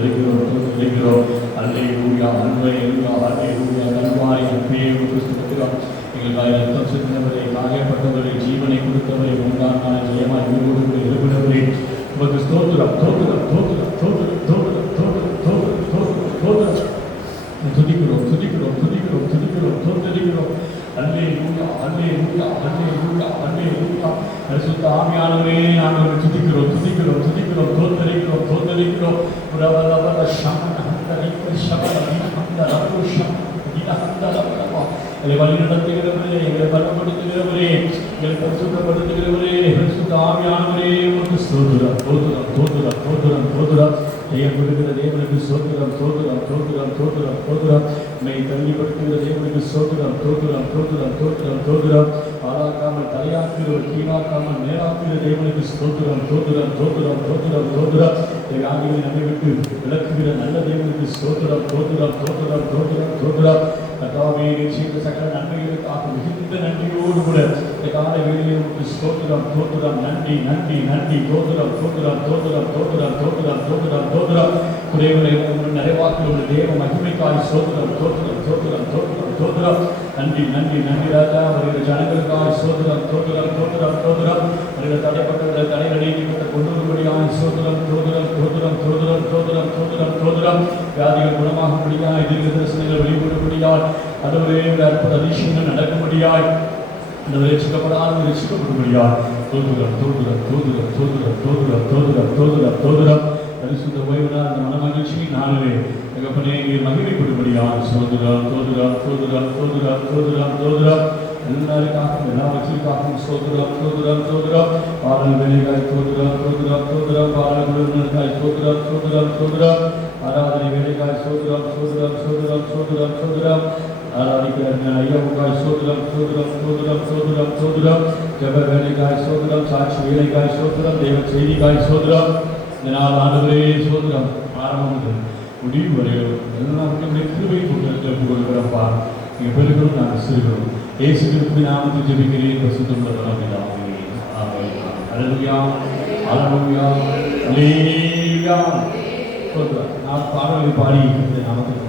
ஸ்தோத்திரிக்கிறோம் ஸ்தோத்திரிக்கிறோம். அல்லேலூயா அல்லேலூயா அல்லேலூயா. நல்வாய் அன்பே உமக்கு ஸ்தோத்திரம். எங்களுக்காக ரத்தம் சிந்தினவரே, காயப்பட்டவரே, ஜீவனை கொடுத்தவரே, மூன்றாம் நாள் ஜெயமாய் உயிரோடு கூட எழுப்பினவரே, உமக்கு ஸ்தோத்திரம் ஸ்தோத்திரம் ஸ்தோத்திரம் ஸ்தோத்திரம் ஸ்தோத்திரம் ஸ்தோத்திரம் ஸ்தோத்திரம் ஸ்தோத்திரம் ஸ்தோத்திரம். துதிக்கிறோம் துதிக்கிறோம் துதிக்கிறோம் துதிக்கிறோம் ஸ்தோத்திரிக்கிறோம். அல்லேலூயா அல்லேலூயா அல்லேலூயா அல்லேலூயா. பரிசுத்த ஆவியானவரே, நாங்கள் துதிக்கிறோம் துதிக்கிறோம் துதிக்கிறோம் ஸ்தோத்திரிக்கிறோம் ஸ்தோத்திரிக்கிறோம். பிரபலபல ஷமன ஹந்தரிக்க ஷமன ஹந்தரபு ஷமன ஹந்தரபலவா. எங்களை வழி நடத்துகிறவரே, எங்களை பலப்படுத்துகிறவரே, எங்களை பரிசுத்தப்படுத்துகிறவரே, பரிசுத்த ஆவியானவரே, உமக்கு ஸ்தோத்திரம் ஸ்தோத்திரம் ஸ்தோத்திரம் ஸ்தோத்திரம் ஸ்தோத்திரம். ஜெயம் கொடுக்கிற தேவனுக்கு ஸ்தோத்திரம் ஸ்தோத்திரம் ஸ்தோத்திரம் ஸ்தோத்திரம் ஸ்தோத்திரம். மெய் தள்ளிப்படுத்துகிற தேவனுக்கு ஸ்தோத்திரம் ஸ்தோத்திரம் ஸ்தோத்திரம் ஸ்தோத்திரம் ஸ்தோத்திரம். ஆளாக்காமல் தலையாக்குகிறவர், கீழாக்காமல் மேலாக்குகிற தேவனுக்கு ஸ்தோத்திரம் ஸ்தோத்திரம் ஸ்தோத்திரம் ஸ்தோத்திரம் ஸ்தோத்திரம். ஆகியவை நம்மை விட்டு விளக்குகிற நல்ல தேவனுக்கு ஸ்தோத்திரம் ஸ்தோத்திரம் ஸ்தோத்திரம் ஸ்தோத்திரம் ஸ்தோத்திரம். கர்த்தாவே, செய்த சகல நன்மைகளுக்காக மிகுந்த நன்றியோடு கூட இந்த கால வேளையில் உமக்கு ஸ்தோத்திரம் ஸ்தோத்திரம். நன்றி நன்றி நன்றி ஸ்தோத்திரம் ஸ்தோத்திரம் ஸ்தோத்திரம் ஸ்தோத்திரம் ஸ்தோத்திரம் ஸ்தோத்திரம் ஸ்தோத்திரம். குறைவுரை நிறைவாக்குகிற ஒரு தேவ மகிமைக்காய் ஸ்தோத்திரம் ஸ்தோத்திரம் ஸ்தோத்திரம் ஸ்தோத்திரம் ஸ்தோத்திரம். நன்றி நன்றி நன்றி ராஜா. வருகிற ஜனங்களுக்காய் ஸ்தோத்திரம் ஸ்தோத்திரம் ஸ்தோத்திரம் ஸ்தோத்திரம். வருகிற தடைப்பட்ட தடைகளை கொண்டு வரும்படியாய் ஸ்தோத்திரம் ஸ்தோத்திரம் ஸ்தோத்திரம் ஸ்தோத்திரம் ஸ்தோத்திரம் ஸ்தோத்திரம் ஸ்தோத்திரம். வியாதிகள் குணமாகும்படியாய், தீர்க்க தரிசனங்கள் வெளிப்படும்படியாய், அதுவரே அற்புத அதிசயங்கள் நடக்கும்படியாய், அந்த ரட்சிக்கப்படாத ரட்சிக்கப்படும்படியாய் தோதுரம் தோதுரம் தோதுரம் தோதுரம் தோதுரம் தோதுரம் தோதுரம் தோதுரம். பரிசுத்த ஓய்வுனா அந்த மன மகிழ்ச்சியின் நாளிலே தகப்பனே நீர் மகிமைப்படும்படியாய் சோதுரம் தோதுரம் தோதுரம் தோதுரம் தோதுரம் தோதுரம். எல்லாருக்காகவும் எல்லாவற்றிற்காகவும் சோதுரம் சோதுரம் சோதுரம். பாடல் வேலைக்காய் சோதுரம் சோதுரம் சோதுரம். பாடல் குழுவினருக்காய் சோதுரம் சோதுரம் சோதுரம். ஆராதனை வேலைக்காய் சோதுரம் சோதுரம் சோதுரம் சோதுரம் சோதுரம். ஆராதிக்கிற ஐயாவுக்காய் சோதுரம் சோதுரம் சோதுரம் சோதுரம் சோதுரம். ஜப வேலைக்காய் சோதுரம், சாட்சி வேலைக்காய் சோதுரம், தேவ செய்திக்காய் சோதுரம். இந்த நாள் ஆண்டவரே சோதுரம். ஆரம்பம் முதல் முடிவு வரையும் எல்லாருக்கும் கிருபை கொண்டு கொடுக்கிறப்பா. நீங்கள் பெருகிறோம், நாங்கள் சிறுகிறோம். இயேசு கிறிஸ்துவின் நாமத்தில் ஜெபிக்கிறேன் பரிசுத்தமுள்ள பிதாவே. ஆமென். அல்லேலூயா அல்லேலூயா அல்லேலூயா. சோதரம். நான் பாடலை பாடி இந்த நாமத்தில்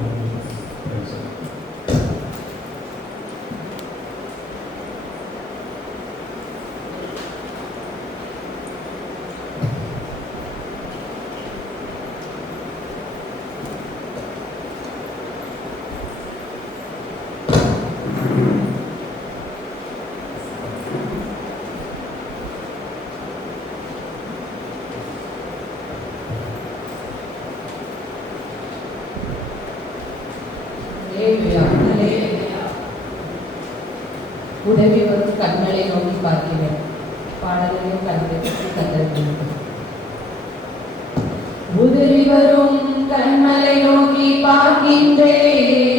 உதவி வரும் கண்களை நோக்கி பார்க்கிறேன். பாடலையும் கண்களுக்கு கத்தறிவிக்கிறேன். உதவி வரும் கண்களை நோக்கி பார்க்கின்றேன்.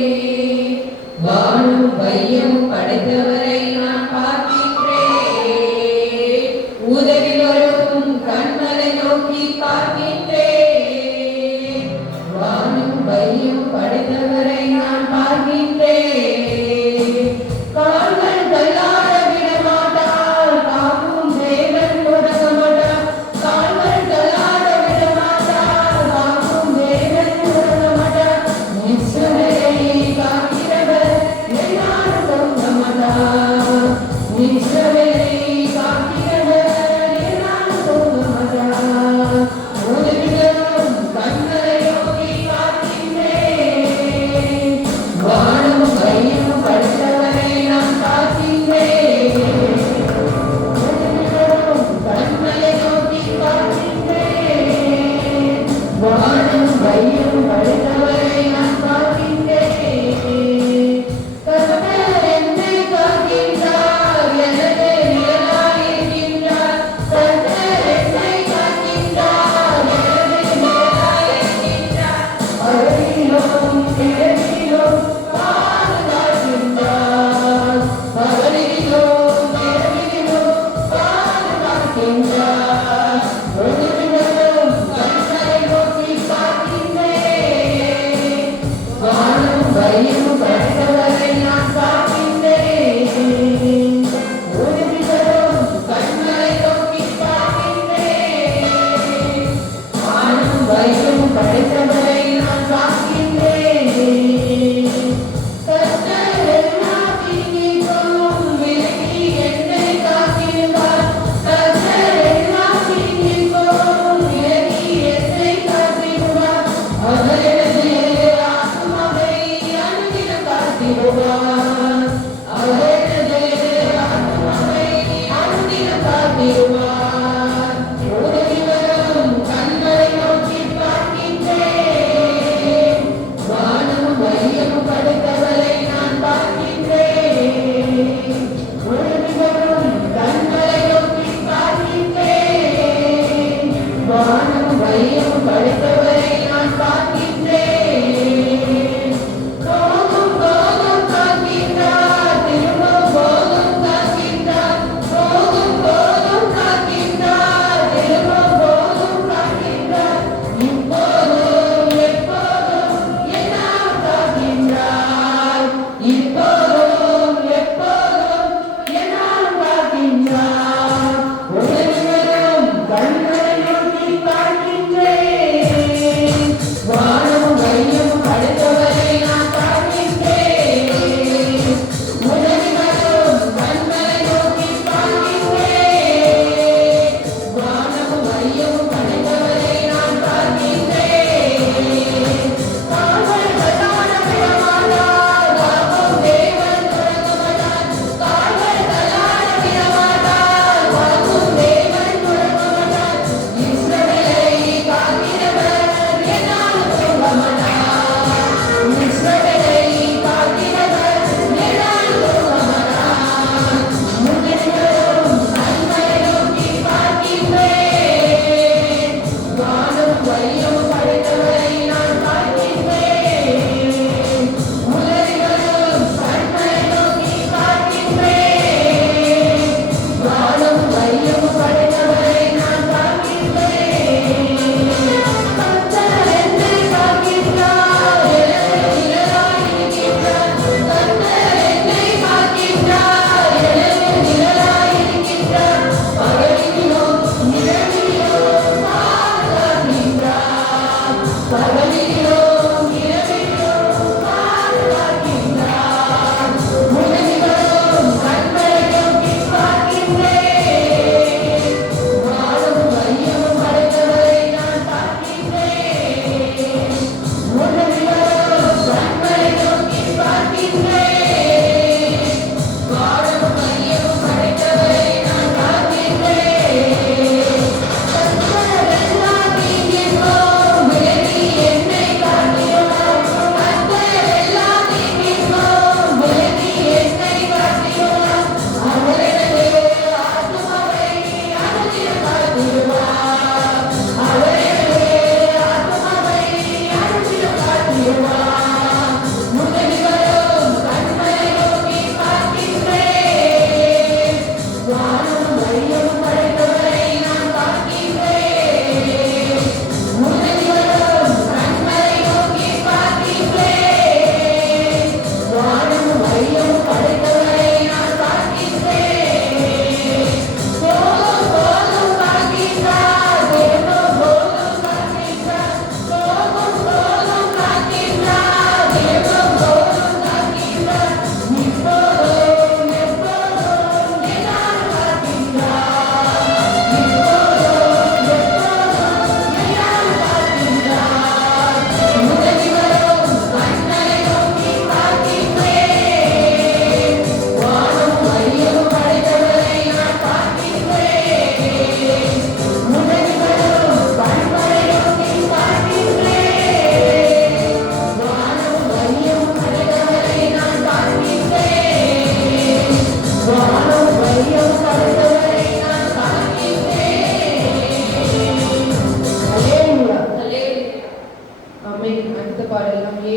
வாழும் வையம் படைத்தவரை நான் பார்க்கின்றேன். உதவி வரும் கண்களை நோக்கி பார்க்கின்றேன். வாழும் வையம் படைத்தவரை நான் பார்க்கின்றேன்.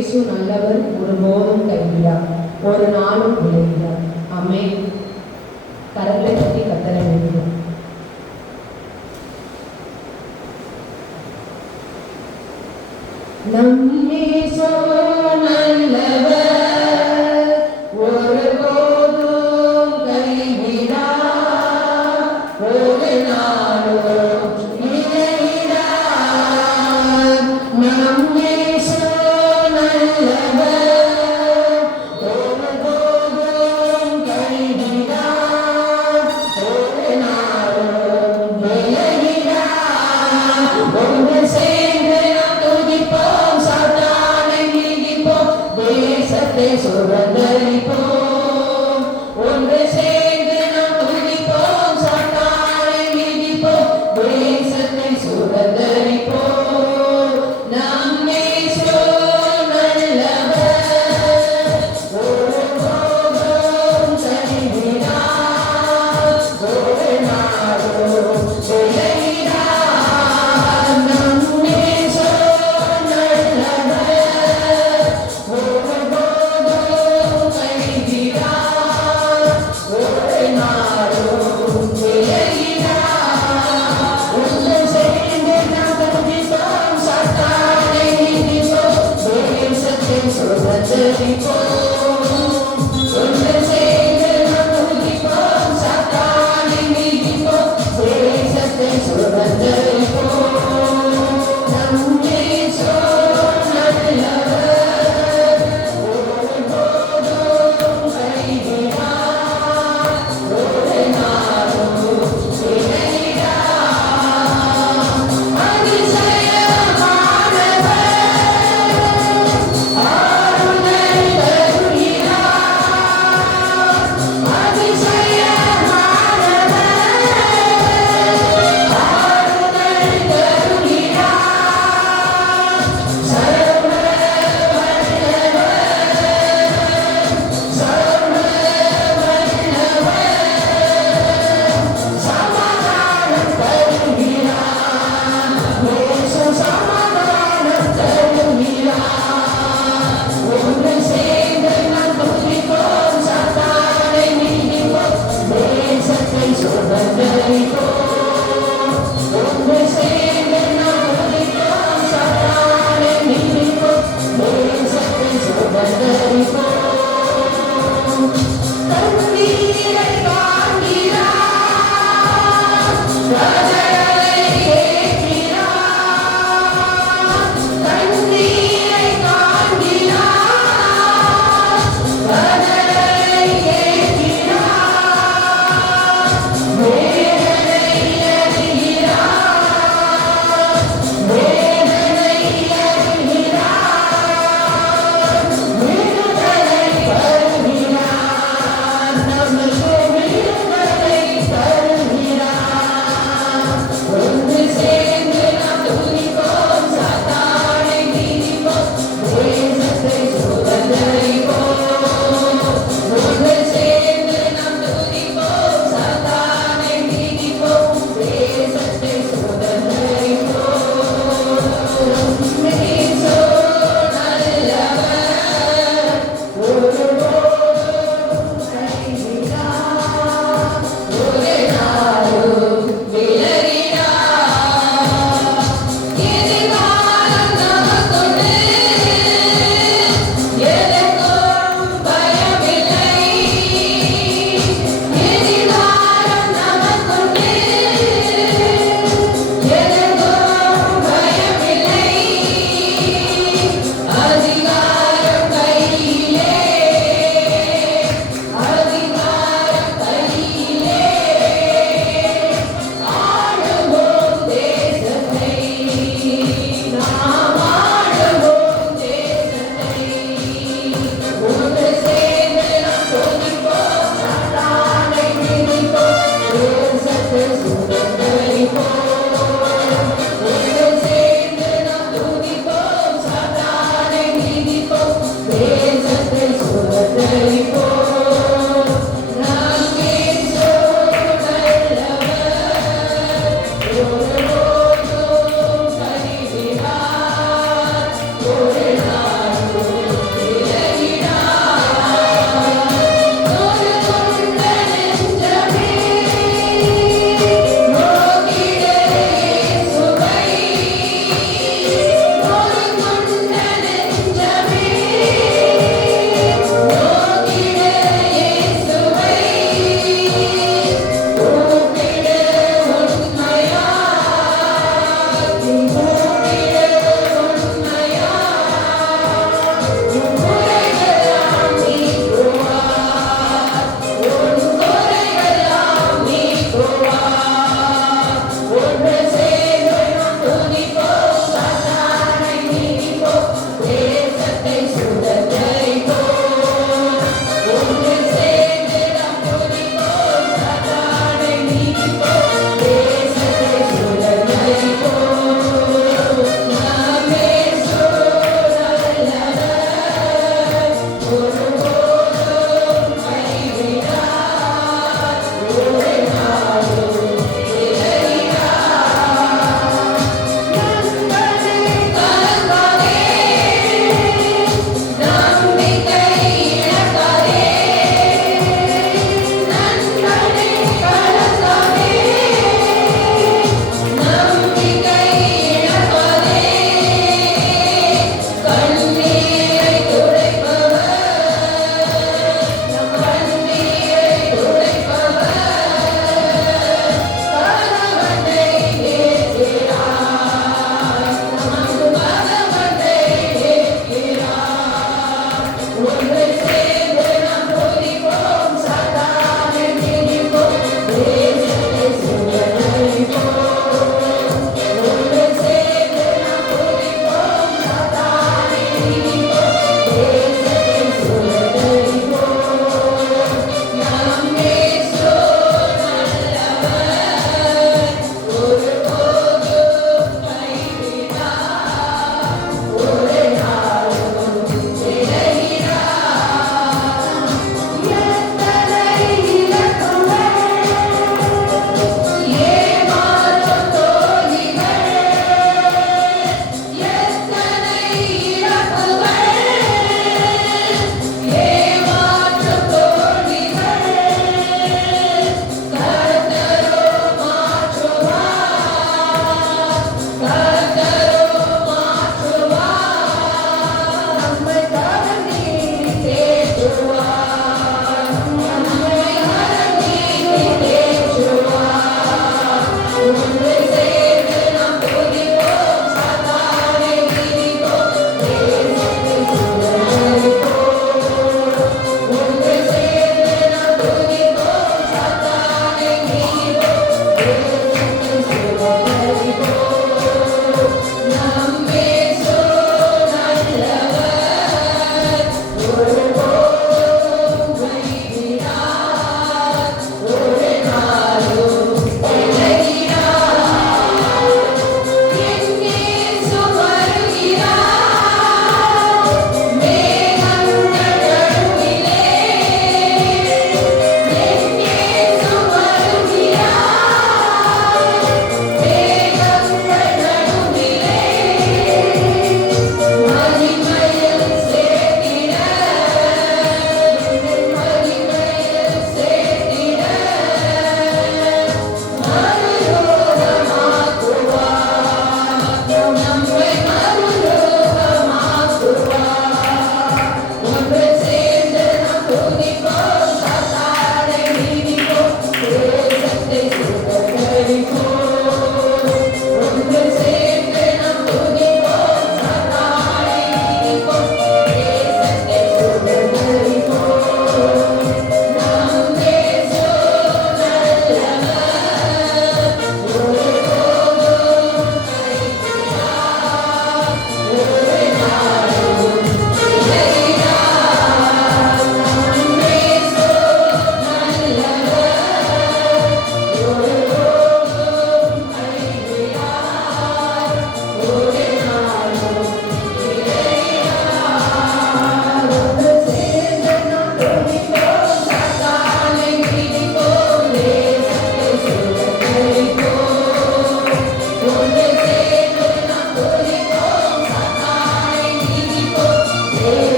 இயேசு நல்லவர், ஒருபோதும் கைவிடார், ஒரு நாளும் விளைவிடார். ஆமென். கரங்களை பற்றி கத்தர வேண்டும். நம் இயேசு நல்லவர், ஒருபோதும் கைவிடார், ஒரு நாளும் விளைவிடார். நம் இயேசு நல்லவர், ஒருபோதும் கைவிடார், ஒரு நாளும் விளைவிடார். ஒன்று சேர்ந்து நாம் துதிப்போம், சாத்தானை நீதிப்போம், தேசத்தை சுதந்தரிப்போம்.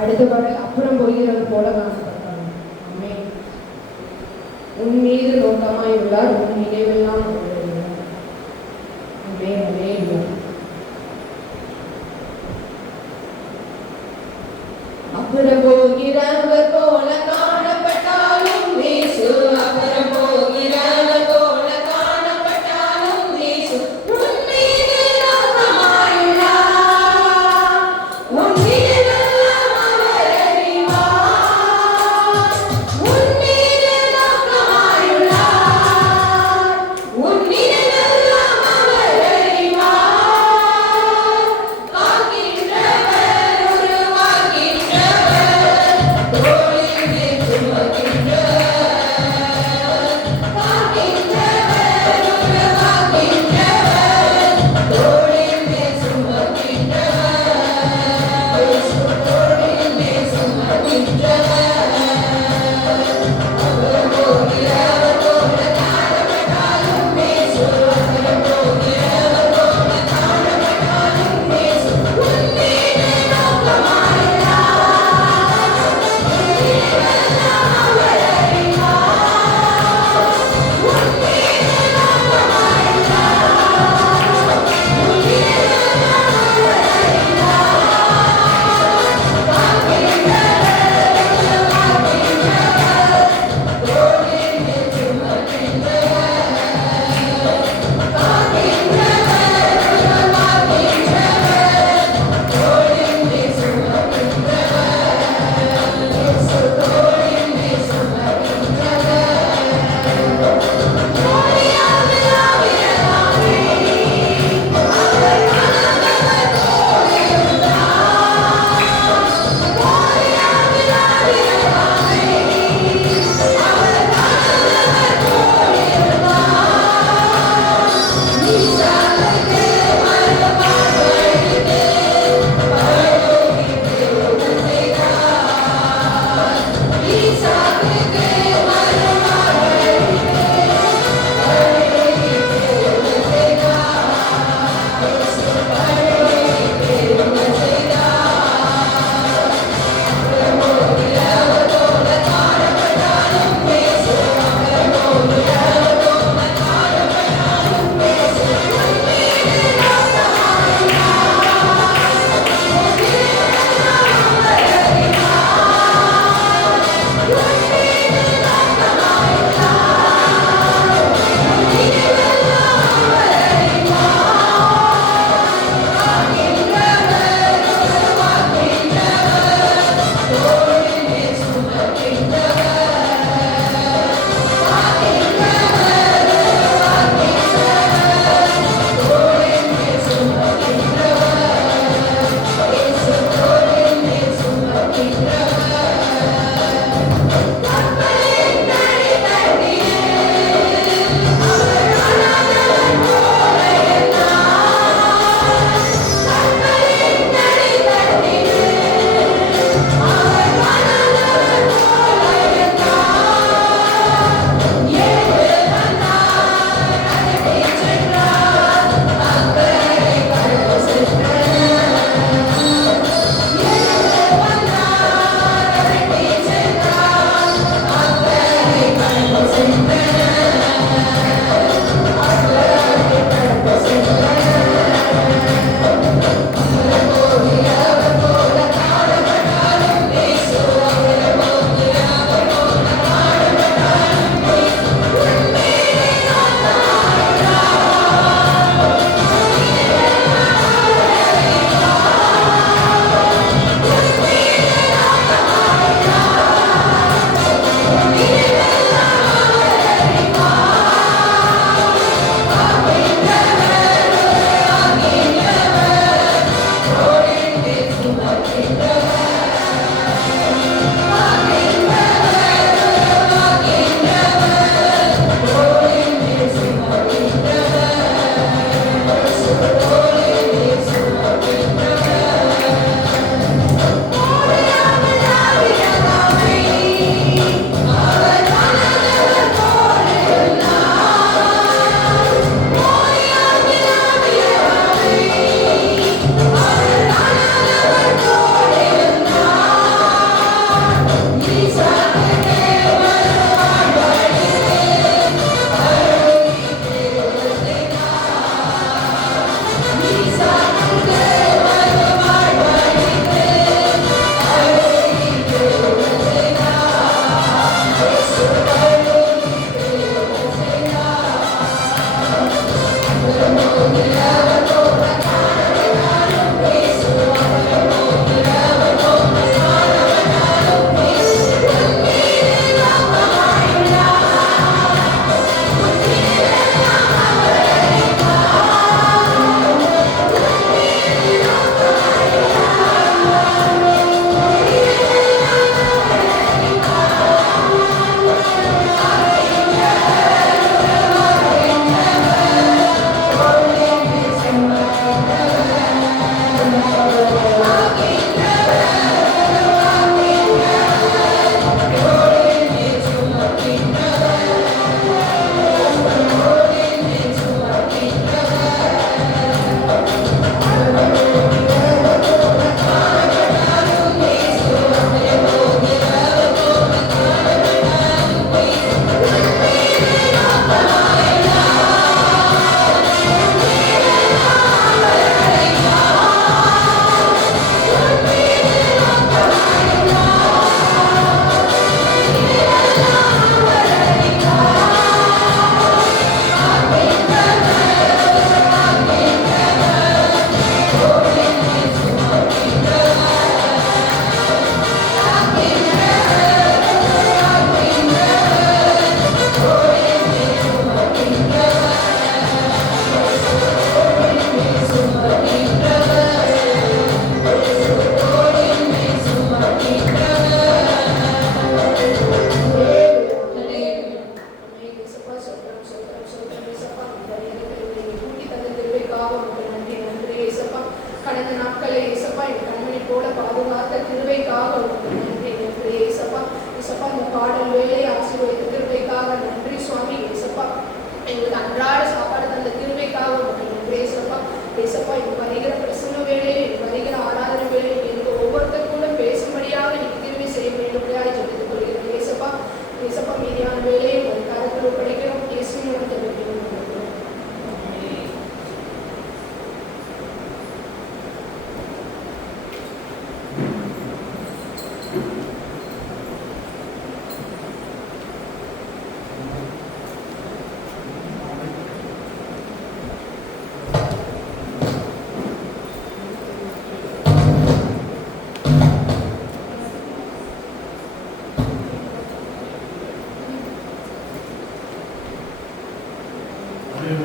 அடுத்தபடி அப்புறம் போகிறது போல காணப்பட்டார். ஆமென். உன் மீது நோக்கமாய் உள்ளார், உன் நினைவெல்லாம் கொண்டிருக்கிறார். ஆமென். அல்லேலூயா. அப்புறம் போகிறவர் போல காணப்பட்டாலும் இயேசு, அப்புறம் போகிறவர் போல காணப்பட்டாலும் இயேசு உன் மீது நோக்கமாயுள்ளார், உன் நினைவெல்லாம் அவர் அறிவார். உன் மீது நோக்கமாயுள்ளார், உன் நினைவெல்லாம் அவர் அறிவார். காக்கின்றவர், உருவாக்கின்றவர்,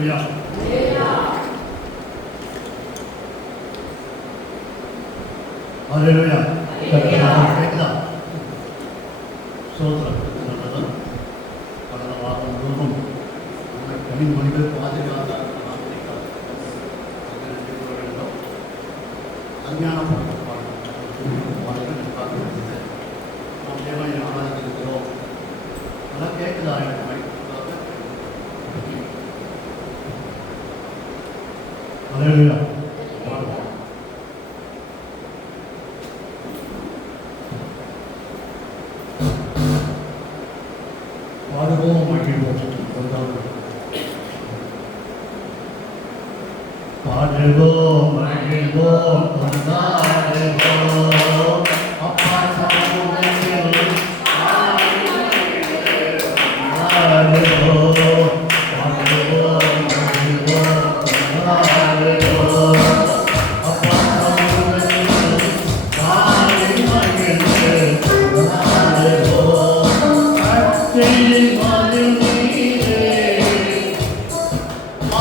அல்லேலூயா. அல்லேலூயா. கேட்குதா? சோத்திரம் நல்லதான். கடந்த வாரம் முழுவதும் கனி மனித பாதுகாப்பு அஞ்ஞானப்படுத்த பாடல்கள் நாம் தேவனை ஆராதிக்கிறோம். அதெல்லாம் கேட்குதா? அல்லேலூயா. பாடுவோம் மகிழ்வோம். பாடுவோம் மகிழ்வோம் கொண்டாடுவோம். அப்பா சமூகத்தில் பாடுவோம் பாடுவோம் மகிழ்வோம் கொண்டாடுவோம். அப்பா சமூகத்தில் பாடி மகிழ்ந்து கொண்டாடுவோம். அச்சையில் மதில் நீரே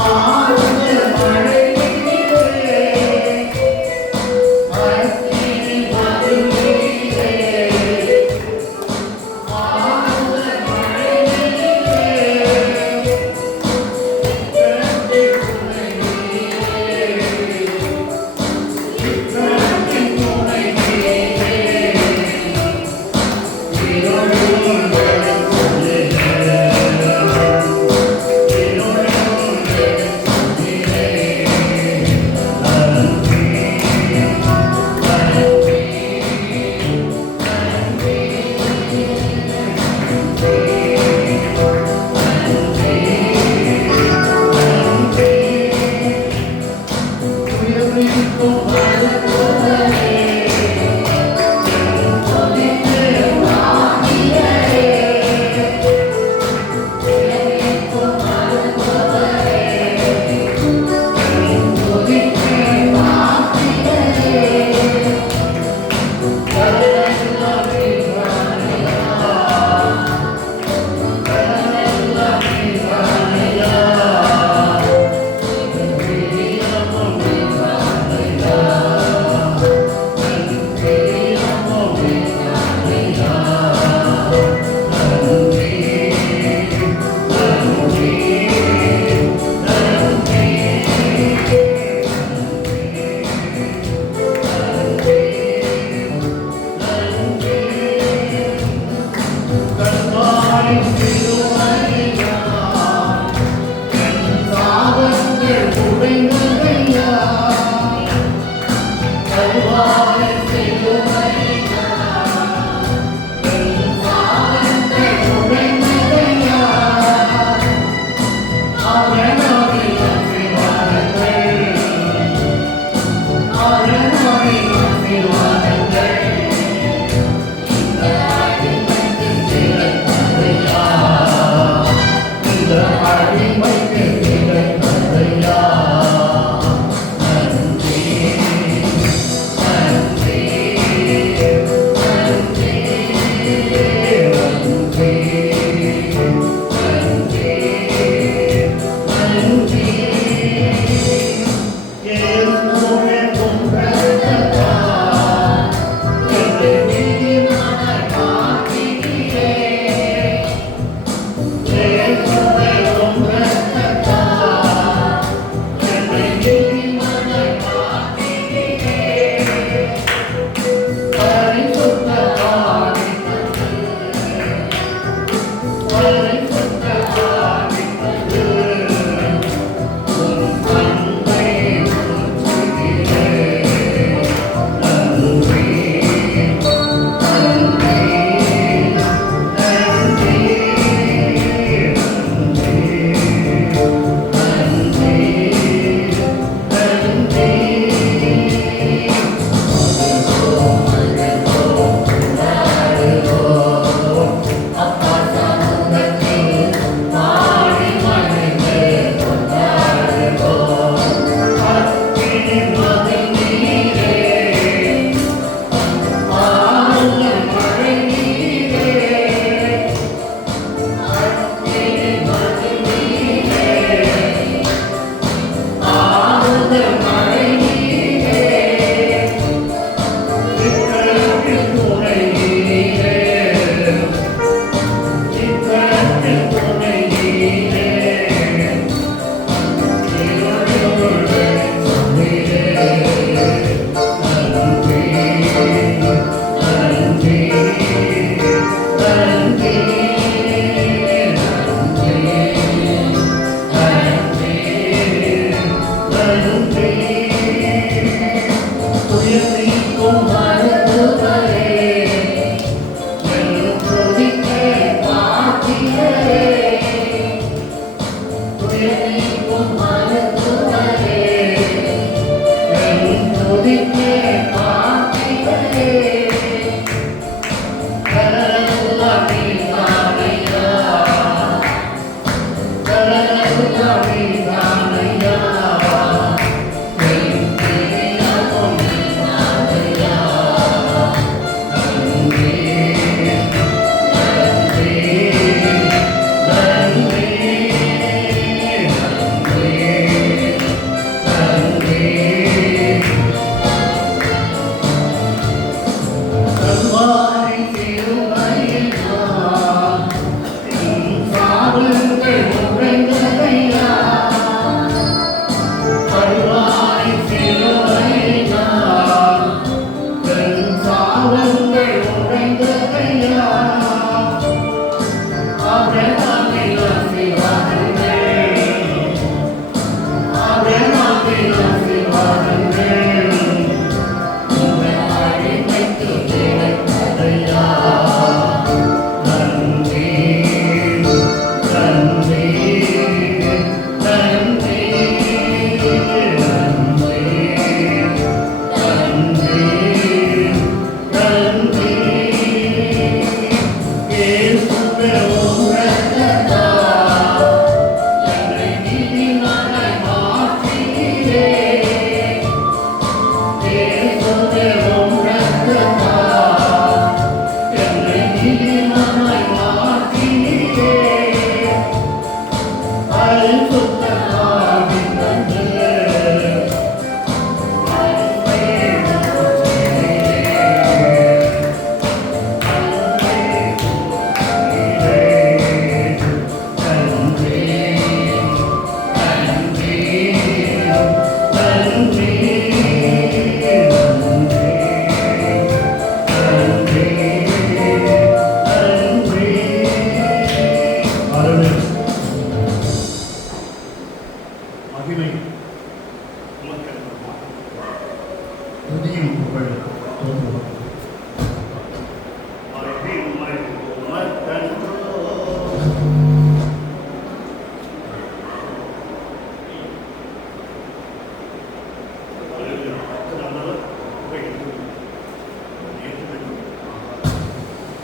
ஆறுதல் மழை நீரே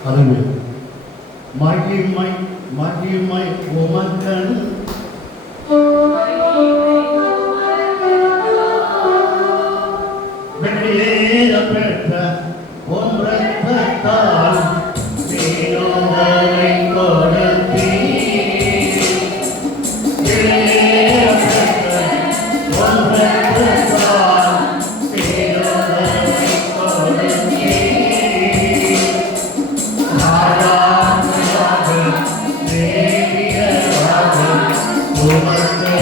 அதுவே மகிமை மகிமை உமக்கன் வெளியேற பெற்ற உம் இரத்தத்தால் நீரோடலை கொடுத்தீர். வெளியேற பெற்ற உம் இரத்தத்தால் நீரோடலை கொடுத்தீர். ஆராதனையாக தேவியராக உமக்கு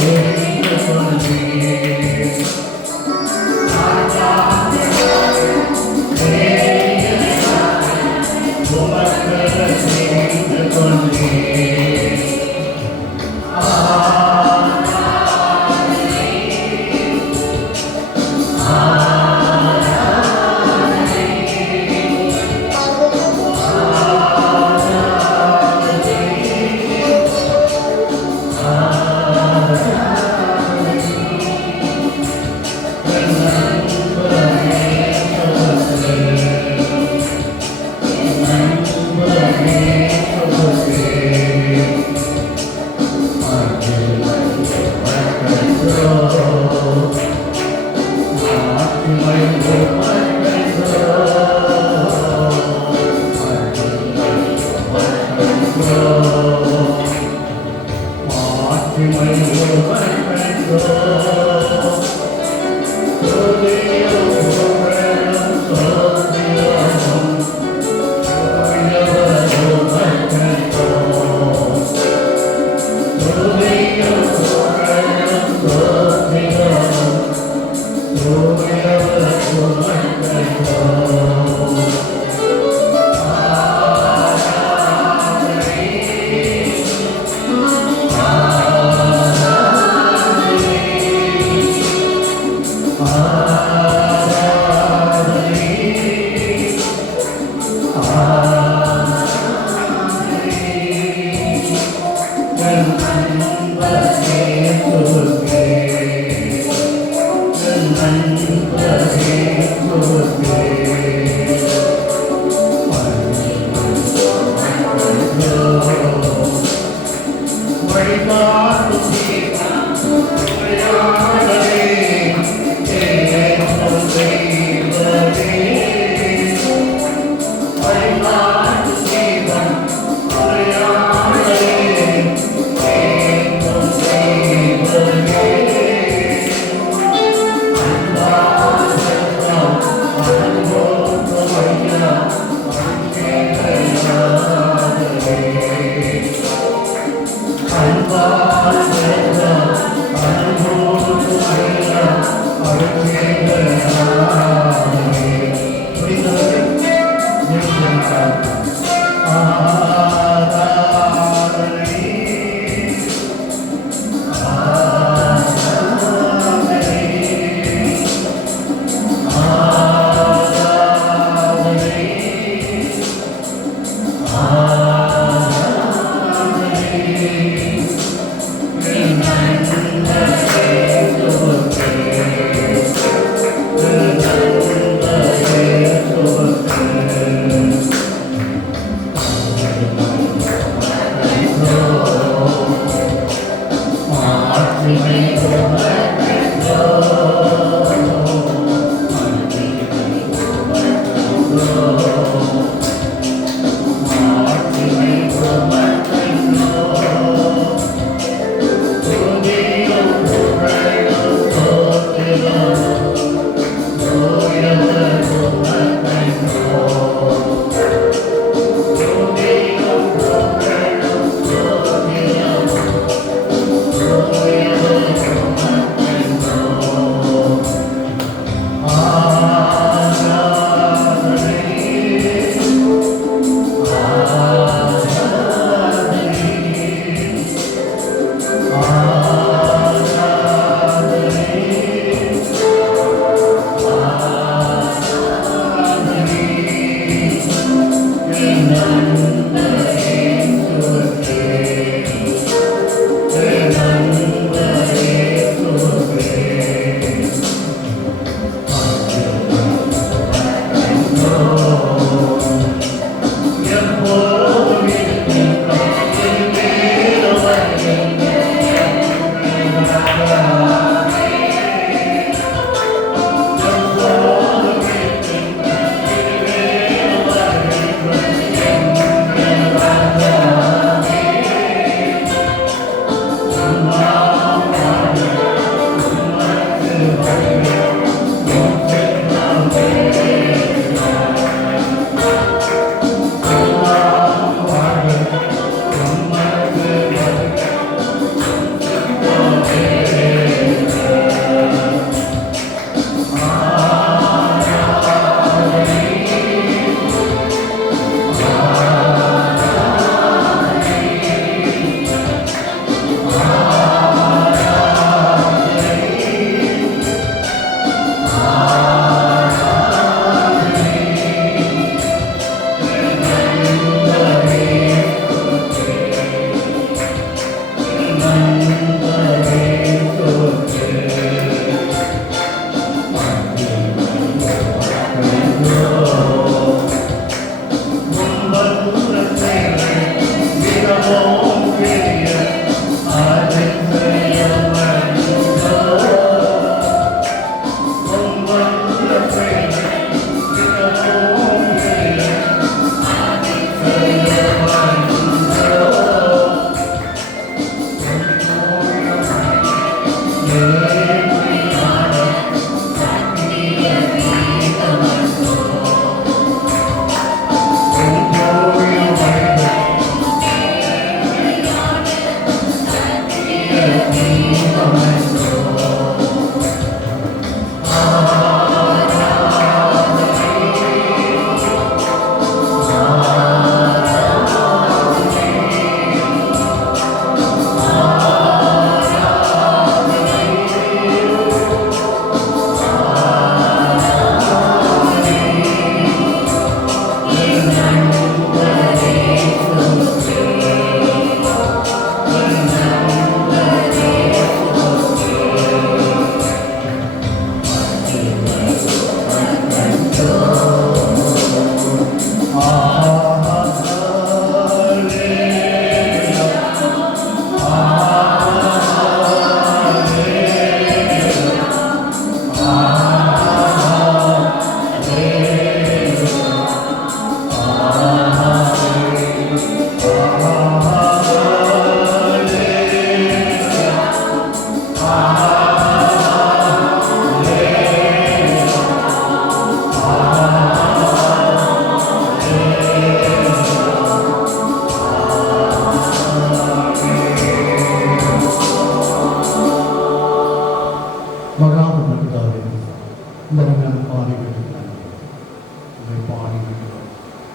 தெரிந்து கொண்டீர்.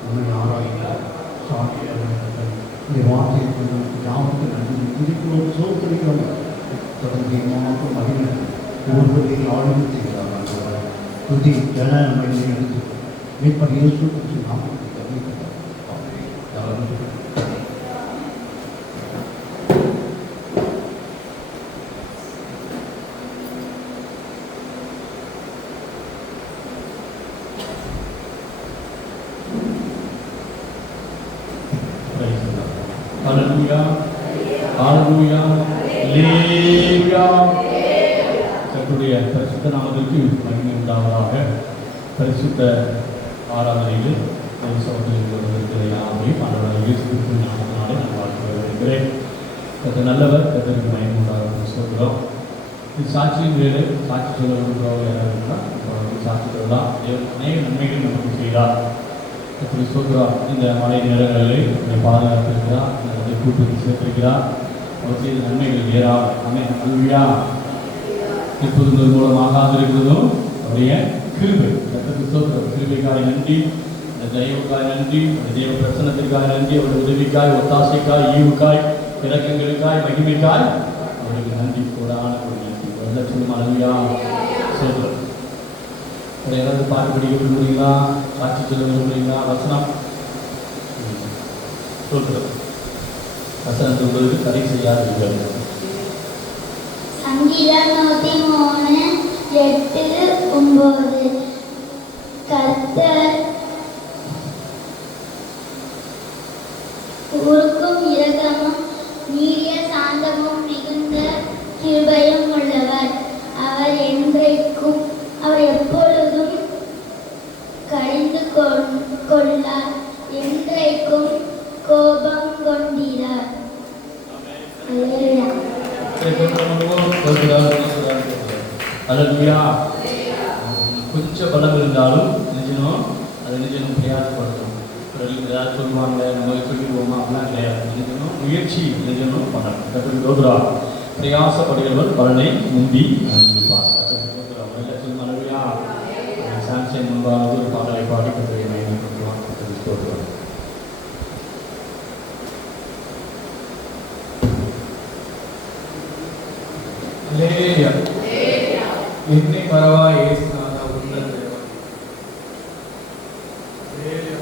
நம்மை ஆராய்ந்தார் சாமி இந்த வார்த்தையை கொண்டு யாவுக்கு நன்றி இருக்கிறோம் சோதரிக்கிறோம் தொடர்ந்து மாற்றம் மகிழ்ச்சி ஒவ்வொருவரையும் ஆளுமை செய்கிறார் துதி ஜன மனித எடுத்து மீட்பர் இயேசு கிறிஸ்து நாமத்தில் அறிவிக்கிறார். ஆமென். Hallelujah. Hallelujah. Hallelujah. கர்த்தருடைய பரிசுத்த நாமத்திற்கு மகிமை உண்டாவதாக. பரிசுத்த ஆராதனையில் சகோதரர்கள் வருகிற யாவையும் ஆண்டவராகிய இயேசு கிறிஸ்துவின் நாமத்தினாலே நான் வாழ்த்து வருகிறேன். கர்த்தர் நல்லவர், கர்த்தருக்கு மகிமை உண்டாவதாக சொல்கிறோம். இது சாட்சியின் வேலை, சாட்சி சொல்ல விரும்புகிறவங்க யாராவது இருந்தால் சாட்சி சொல்லலாம். அநேக நன்மைகள் நமக்கு செய்கிறார். கர்த்தரை சொல்கிறார். இந்த மழை நேரங்களில் நம்மை பாதுகாத்திருக்கிறார், நம்மை கூட்டத்தில் சேர்த்திருக்கிறார். அவர் செய்த நன்மைகள் ஏறாது. ஆமென். ஹல்லேலூயா. இப்போது மூலமாக இருக்கிறதும் அவருடைய கிருபை. கர்த்தருக்கு சொல்கிறார். கிருபைக்காய் நன்றி, இந்த தெய்வக்காய் நன்றி, அந்த தெய்வ பிரசன்னத்திற்காய் நன்றி, அவருடைய உதவிக்காய், ஒத்தாசைக்காய், ஈவுக்காய், இறக்கங்களுக்காய், மகிமைக்காய் அவருக்கு நன்றி. கூடான ஒரு நன்றி. ஒரு லட்சம் ஹல்லேலூயா சொல்கிறார். ஒரு ஏதாவது பாட்டு படிக்க விரும்புகிறீங்களா? சாட்சி சொல்ல விரும்புகிறீங்களா? வசனம் சொல்கிறது. வசனம் சொல்வதற்கு தடை செய்யாதீர்கள். சங்கீதம் 103:8-9. கர்த்தர் உருக்கும் இரக்கமும் நீடிய சாந்தமும் மிகுந்த கிருபையும் உள்ளவர். அவர் என்றைக்கும், அவர் எப்பொழுதும் கடிந்து கொள்ளார், என்றைக்கும் கோபம் கொண்டிரார். ஹல்லேலூயா. கொஞ்சம் பலம் இருந்தாலும் நிஜனும் அது நிஜனும் பிரயாசப்படுத்தணும். ஏதாவது சொல்லுவாங்க, நம்ம சொல்லிடுவோமா அப்படிலாம் கிடையாது. நிஜனும் முயற்சி நிஜனும் பண்ணணும். கர்த்தருக்கு ஸ்தோத்திரம். பிரயாசப்படுகிறவர் பலனை முந்தி அனுபவிப்பார். கர்த்தருக்கு ஸ்தோத்திரம். சொல்லுங்க ஹல்லேலூயா. சாம்சன் முன்பாக ஒரு பாடலை பாடி கர்த்தரை மகிமைப்படுத்துவார். கர்த்தருக்கு ஸ்தோத்திரம். ஹல்லேலூயா. என்னை மறவா இயேசுநாதா உன்னத தேவன். ஹல்லேலூயா.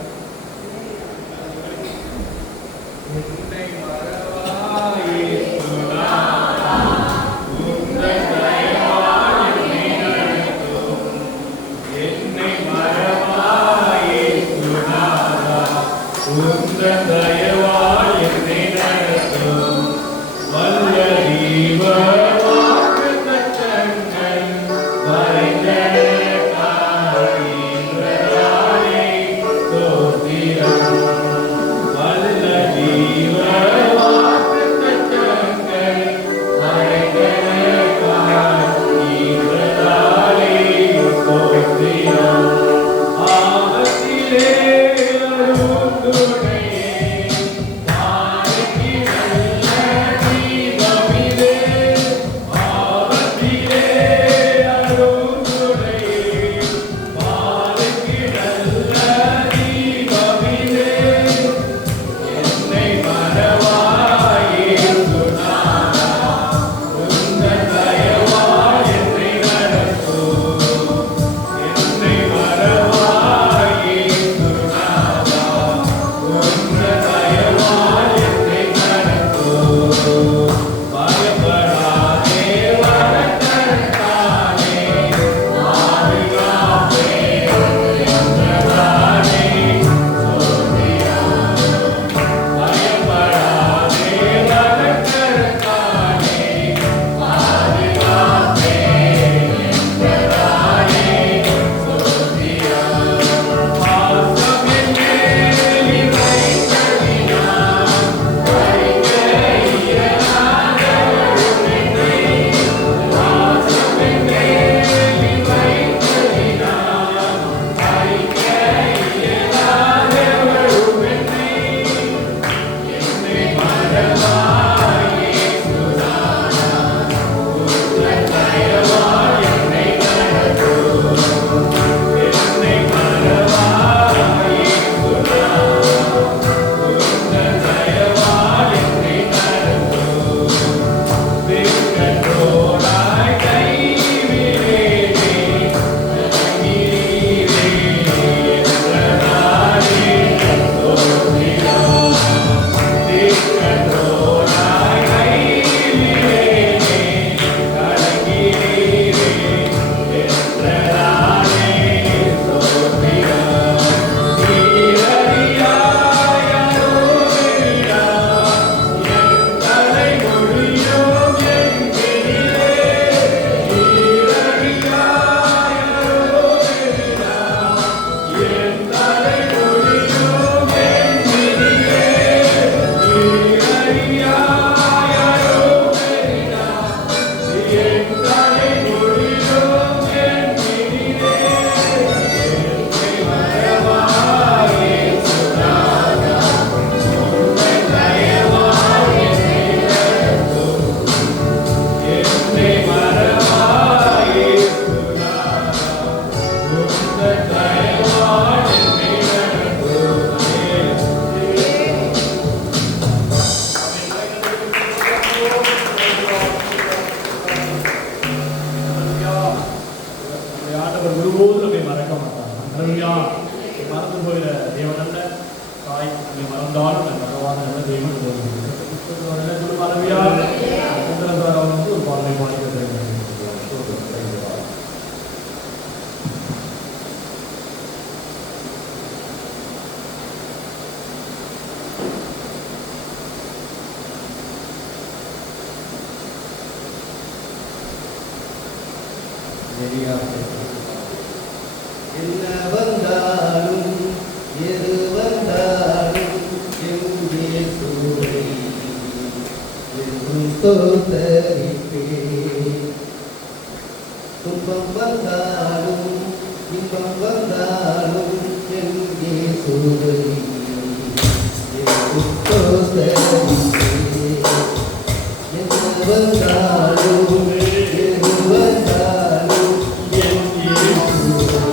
என்னை மறவா இயேசுநாதா உன்னத தேவன் என்னை நடத்தும். என்னை மறவா இயேசுநாதா உன்னத தேவன் என்னை நடத்தும். வல்ல தீப நீங்கள் மறந்தாலும் நான் பகவான் நல்ல தெய்வம் மனைவியாக வந்து ஒரு பாடலை பாடிக்கிறது. என்ன வந்தாலும் எது வந்தாலும் எங்கே சூழை என்றும் தோத்தரிப்பே. துன்பம் வந்தாலும் இன்பம் வந்தாலும் எங்கே சூழை என்றும் தோத்தரிப்பே. என்ன வந்தாலும் எது வந்தாலும் எங்கே சூழை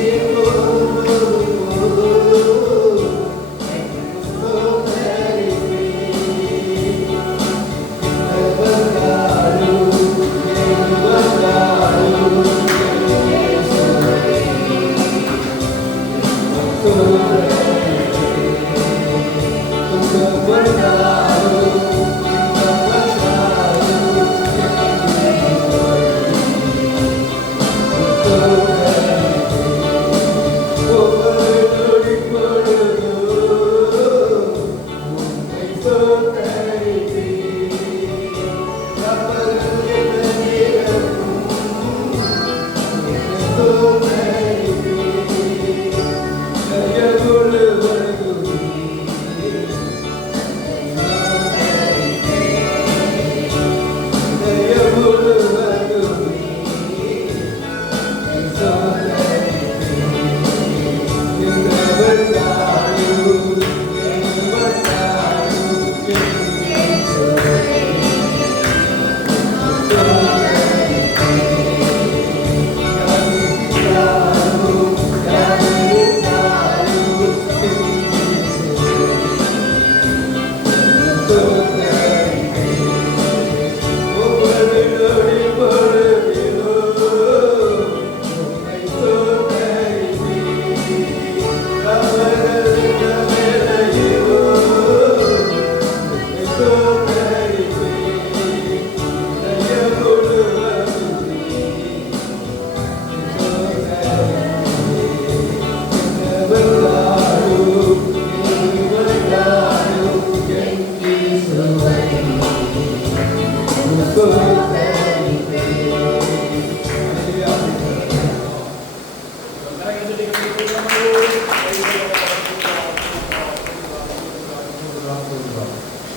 Thank you.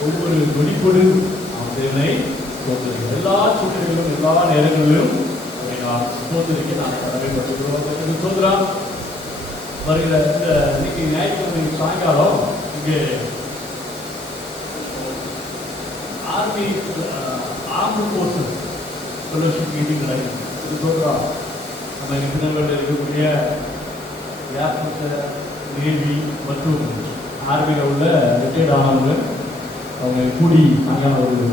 ஒவ்வொரு நொடிப்பொழுது நாம் தேவனை ஸ்தோத்திரிக்கிறோம். எல்லா சூழ்நிலைகளிலும் எல்லா நேரங்களிலும் அதை நாம் ஸ்தோத்திரிக்க நான் கடமைப்பட்டிருக்கிறோம். ஸ்தோத்திரம். வருகிற இந்த இன்னைக்கு ஞாயிற்றுக்கிழமை சாயங்காலம் இங்கே ஆர்மி போர்ஸஸ் ஃபெலோஷிப் மீட்டிங் நடக்குது. ஸ்தோத்திரம். நம்ம நிபுணர்கள் இருக்கக்கூடிய ஏர்ஃபோர்ஸ், நேவி மற்றும் ஆர்மியில் உள்ள ரிட்டையர்ட் ஆனவங்க அவங்க கூடி சாயங்காலம் ஒரு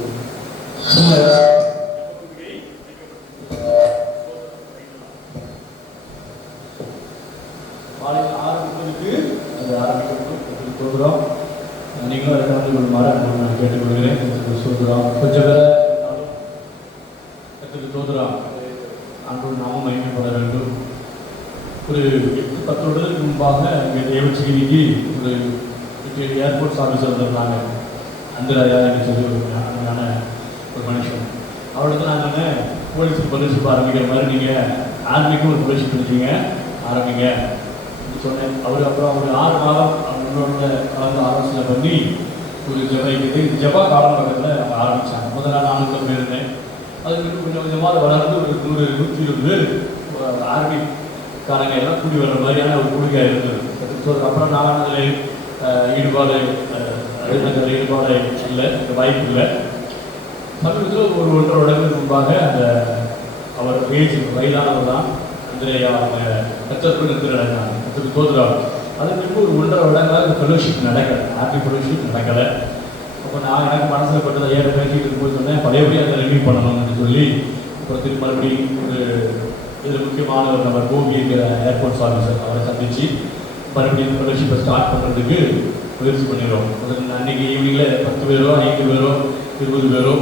மாலை 6:30க்கு அது ஆரம்பிக்கணும். சொல்கிறோம். நீங்களும் அதை கலந்து கொள்ளுமாறு நான் கேட்டுக்கொள்கிறேன். சொல்கிறோம். கொஞ்சம் பேரை சோதரம் அன்று நாமும் மகிமைப்பட வேண்டும். ஒரு 8-10 வருடத்துக்கு முன்பாக இங்கே தேவச்சிக்கு ஒரு ஏர்போர்ட்ஸ் ஆஃபீஸர் வந்திருந்தாங்க. அந்தராயா என்று சொல்லி ஒரு அருமையான ஒரு மனுஷன். அவளுக்கு நான் சொன்னேன், போலீஸுக்கு பரிசுப்பு ஆரம்பிக்கிற மாதிரி நீங்கள் ஆர்மிக்கும் ஒரு பரிசு பண்ணிட்டீங்க, ஆரம்பிங்க சொன்னேன். அவர் அப்புறம் ஒரு 6 மாதம் அவங்களோட கலந்து ஆலோசனை பண்ணி ஒரு ஜெபைக்கு ஜபா காலம் பக்கத்தில் அவங்க ஆரம்பித்தாங்க. முதல் நாள் 400 பேர் இருந்தேன். அதுக்கு கொஞ்சம் கொஞ்சமாக வளர்ந்து ஒரு 100-120 ஆர்மிக்காரங்க எல்லாம் கூடி வர்ற மாதிரியான ஒரு கூடியாக இருந்தது. அப்புறம் நான் அதில் ஈடுபாடு இல்லை, வாய்ப்பு இல்லை. சமீபத்தில் ஒரு 1.5 வருடங்களுக்கு முன்பாக அந்த அவர் வயதானவர் தான் அந்தரையா அவங்க கத்தருக்கு நிறுத்தினாங்க. கத்தருக்கு தோதுறாங்க. அதுக்கு பின்பு ஒரு 1.5 வருடங்களாக இந்த ஃபெலோஷிப் நடக்கலை, ஆர்மி ஃபெலோஷிப் நடக்கலை. அப்போ நான் எனக்கு மனசில் பட்டதை ஏற பேசிட்டு இருக்கும்போது சொன்னேன், பழையபடி அதை ரினியூ பண்ணணும்னு சொல்லி அப்புறம் திரும்ப மறுபடியும் ஒரு இதில் முக்கியமான ஒரு நபர் கோபிங்கிற ஏர்போர்ட்ஸ் ஆஃபீஸர் அவரை சந்தித்து மறுபடியும் ஃபெலோஷிப்பை ஸ்டார்ட் பண்ணுறதுக்கு முயற்சி பண்ணிடுவோம். அதுக்கு அன்றைக்கி ஈவினிங்கில் 10 பேரோ 5 பேரோ 20 பேரோ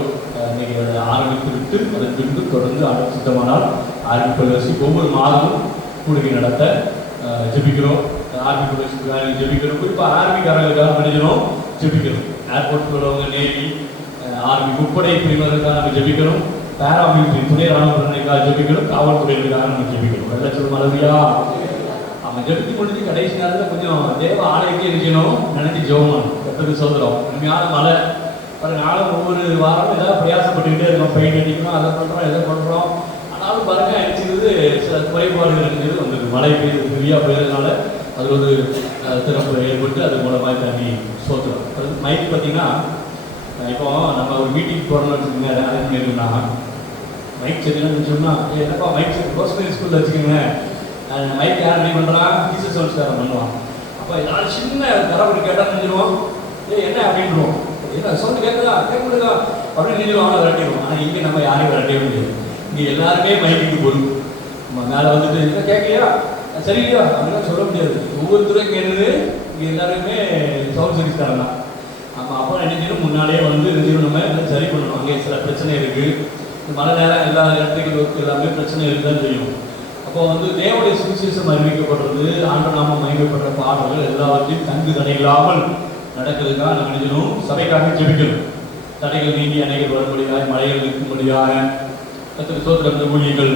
அன்றைக்கி அதை ஆரம்பித்து விட்டு அதற்கு பின்பு தொடர்ந்து சுத்தமானால் ஆர்மி ஃபெலோஷிப் ஒவ்வொரு மாதமும் கூடுகை நடத்த ஜெபிக்கிறோம். ஆர்மி ஃபெலோஷிப்புக்காக ஜெபிக்கிறோம். குறிப்பாக ஆர்மிக்காரர்களுக்காக மனிதனும் ஜெபிக்கிறோம். ஏர்போர்ட் உள்ளவங்க, நேவி, ஆர்மி முப்படை பிரிவதற்காக நம்ம ஜெபிக்கிறோம். பேராமிலிட்டரி துணை ராணுவத்தினருக்காக ஜெபிக்கிறோம். காவல்துறையினருக்காக நம்ம ஜெபிக்கிறோம். வெள்ள சொல்லும் அளவியா அவங்க ஜெபித்து முடிஞ்சு கடைசி நேரத்தில் கொஞ்சம் தேவ ஆலயத்தை இருக்கணும் நினைச்சு ஜெபம் கத்தருக்கு சோதரம். உண்மையான மழை பாருங்க. நாளும் ஒவ்வொரு வாரமும் ஏதாவது பிரயாசப்பட்டுக்கிட்டே இருக்கோம். பெயிண்ட் அடிக்கணும், அதை பண்ணுறோம், எதை பண்ணுறோம். ஆனாலும் பாருங்க அடிச்சுக்கிறது சில குறைபாடுகள் இருக்கிறது வந்தது. மழை பெய்யுது, ஹெவியாக பெய்யறதுனால அது ஒரு திறப்பு ஏற்பட்டு அது மூலமாக தண்ணி சோத்துறோம். அது மைக் பார்த்தீங்கன்னா இப்போ நம்ம ஒரு மீட்டிங் போகிறோம்னு வச்சுக்கோங்க, அரேஞ்ச் பண்ணியிருக்கோம்னா மைக் சரியில்லைன்னு வச்சோம்னா என்னப்பா மைக் சரி கோஸ்மெரி ஸ்கூலில் வச்சுக்கோங்க, மைக் யார் ரெடி பண்ணுறான், டீச்சர் சவுண்ட்ஸ்காரன் பண்ணுவான். அப்போ ஏதாவது சின்ன தரப்படி கேட்டால் நினைஞ்சிருவோம், என்ன அப்படின்றோம், என்ன சவுண்டு கேட்குதா கேட்குறதா அப்படின்னு நினைஞ்சிருவோம், அவனை விரட்டிடுவோம். ஆனால் இங்கே நம்ம யாரையும் விரட்டவே முடியாது. இங்கே எல்லாருமே மைக்கு பொருள். நம்ம மேலே வந்துட்டு என்ன கேட்கலையா சரியா அப்படின்னா சொல்ல முடியாது. ஒவ்வொருத்தரும் கேட்குறது இங்கே எல்லாருமே சவுண்ட் சர்வீஸ்காரன் தான். நம்ம அப்போ நினைச்சிடும் முன்னாலே வந்து நம்ம எல்லாம் சரி பண்ணணும். அங்கே சில பிரச்சனை இருக்குது, மழை நேரம் எல்லா எலக்ட்ரிக்கல் ஒர்க் எல்லாமே பிரச்சனை இருக்குதான் தெரியும். அப்போ வந்து தேவனுடைய சுவிசேஷம் அறிவிக்கப்படுறது, ஆண்டு நாமம் மகிமைப்படுற பாடல்கள் எல்லாவற்றையும் தங்கு தடை இல்லாமல் நடக்கிறதுக்காக நம்ம நினைக்கணும். சபைக்காக ஜெபிக்கணும். தடைகள் நீங்கி அணைகள் வரும்படியாக, மழைகள் நிற்கும்படியாக, கத்திரி சோத்திரம் ஊழியர்கள்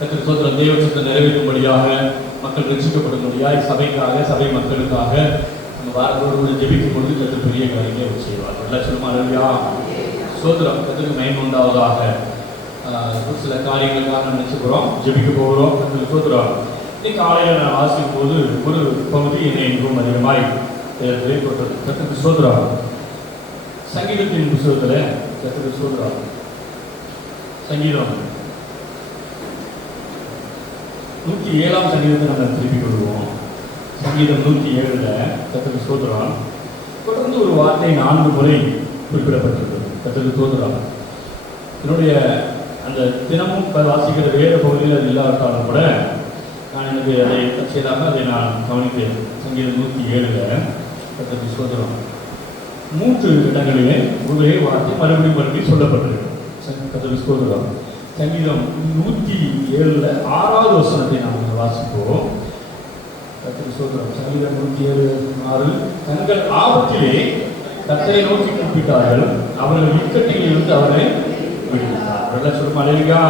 கத்திரி சோத்திரம் தேவச்சத்தை நிறைவேற்றும்படியாக, மக்கள் ரட்சிக்கப்படும்படியாக, சபைக்காக சபை மக்களுக்காக நம்ம வாரத்தோடு ஜெபிக்கும் பொழுது கத்திரி பெரிய காரியத்தை அவர் செய்வார். எல்லா சொல்லுமா அருமையா சோத்திரம் கத்திரி மயம் உண்டாவதாக. ஒரு சில காரியங்களுக்காக நம்ம நினைச்சுக்கிறோம், ஜெபிக்க போகிறோம். கத்திரி சோத்திரம் இன்னைக்கு காலையில் நான் வாசிக்கும் போது ஒரு பகுதி என்னை இன்றும் அதிகமாய் ஏற்பட்டது. கத்திரி சோத்திரம் சங்கீதத்தின் புத்தகத்தில் கத்திரி சோத்திரம் சங்கீதம் 107ஆம் சங்கீதத்தை நம்ம திருப்பிக் கொள்வோம். சங்கீதம் 107 கத்திரி சோத்திரம் தொடர்ந்து ஒரு வார்த்தை 4 முறை குறிப்பிடப்பட்டிருக்கிறது. கத்திரி சோத்திரம் என்னுடைய அந்த தினமும் வாசிக்கிற வேறு பகுதியில் அது இல்லாவிட்டாலும் கூட நான் எனக்கு அதை செய்தாக அதை நான் கவனித்தேன். சங்கீதம் 107 கத்திரி சோத்திரம் 3 இடங்களிலே ஒரே வார்த்தை மறுபடியும் சொல்லப்பட்டிருக்கு. கத்திரி சோத்திரம் சங்கீதம் 107 6வது வசனத்தை நாம் வாசிப்போம். கத்திரி சோத்திரம் சங்கீதம் 107:6 தங்கள் ஆபத்திலே கர்த்தரை நோக்கி கூப்பிட்டார்கள், அவர்கள் இக்கட்டில் இருந்து அவரை விடுவித்தார். சொல்லும் அழகா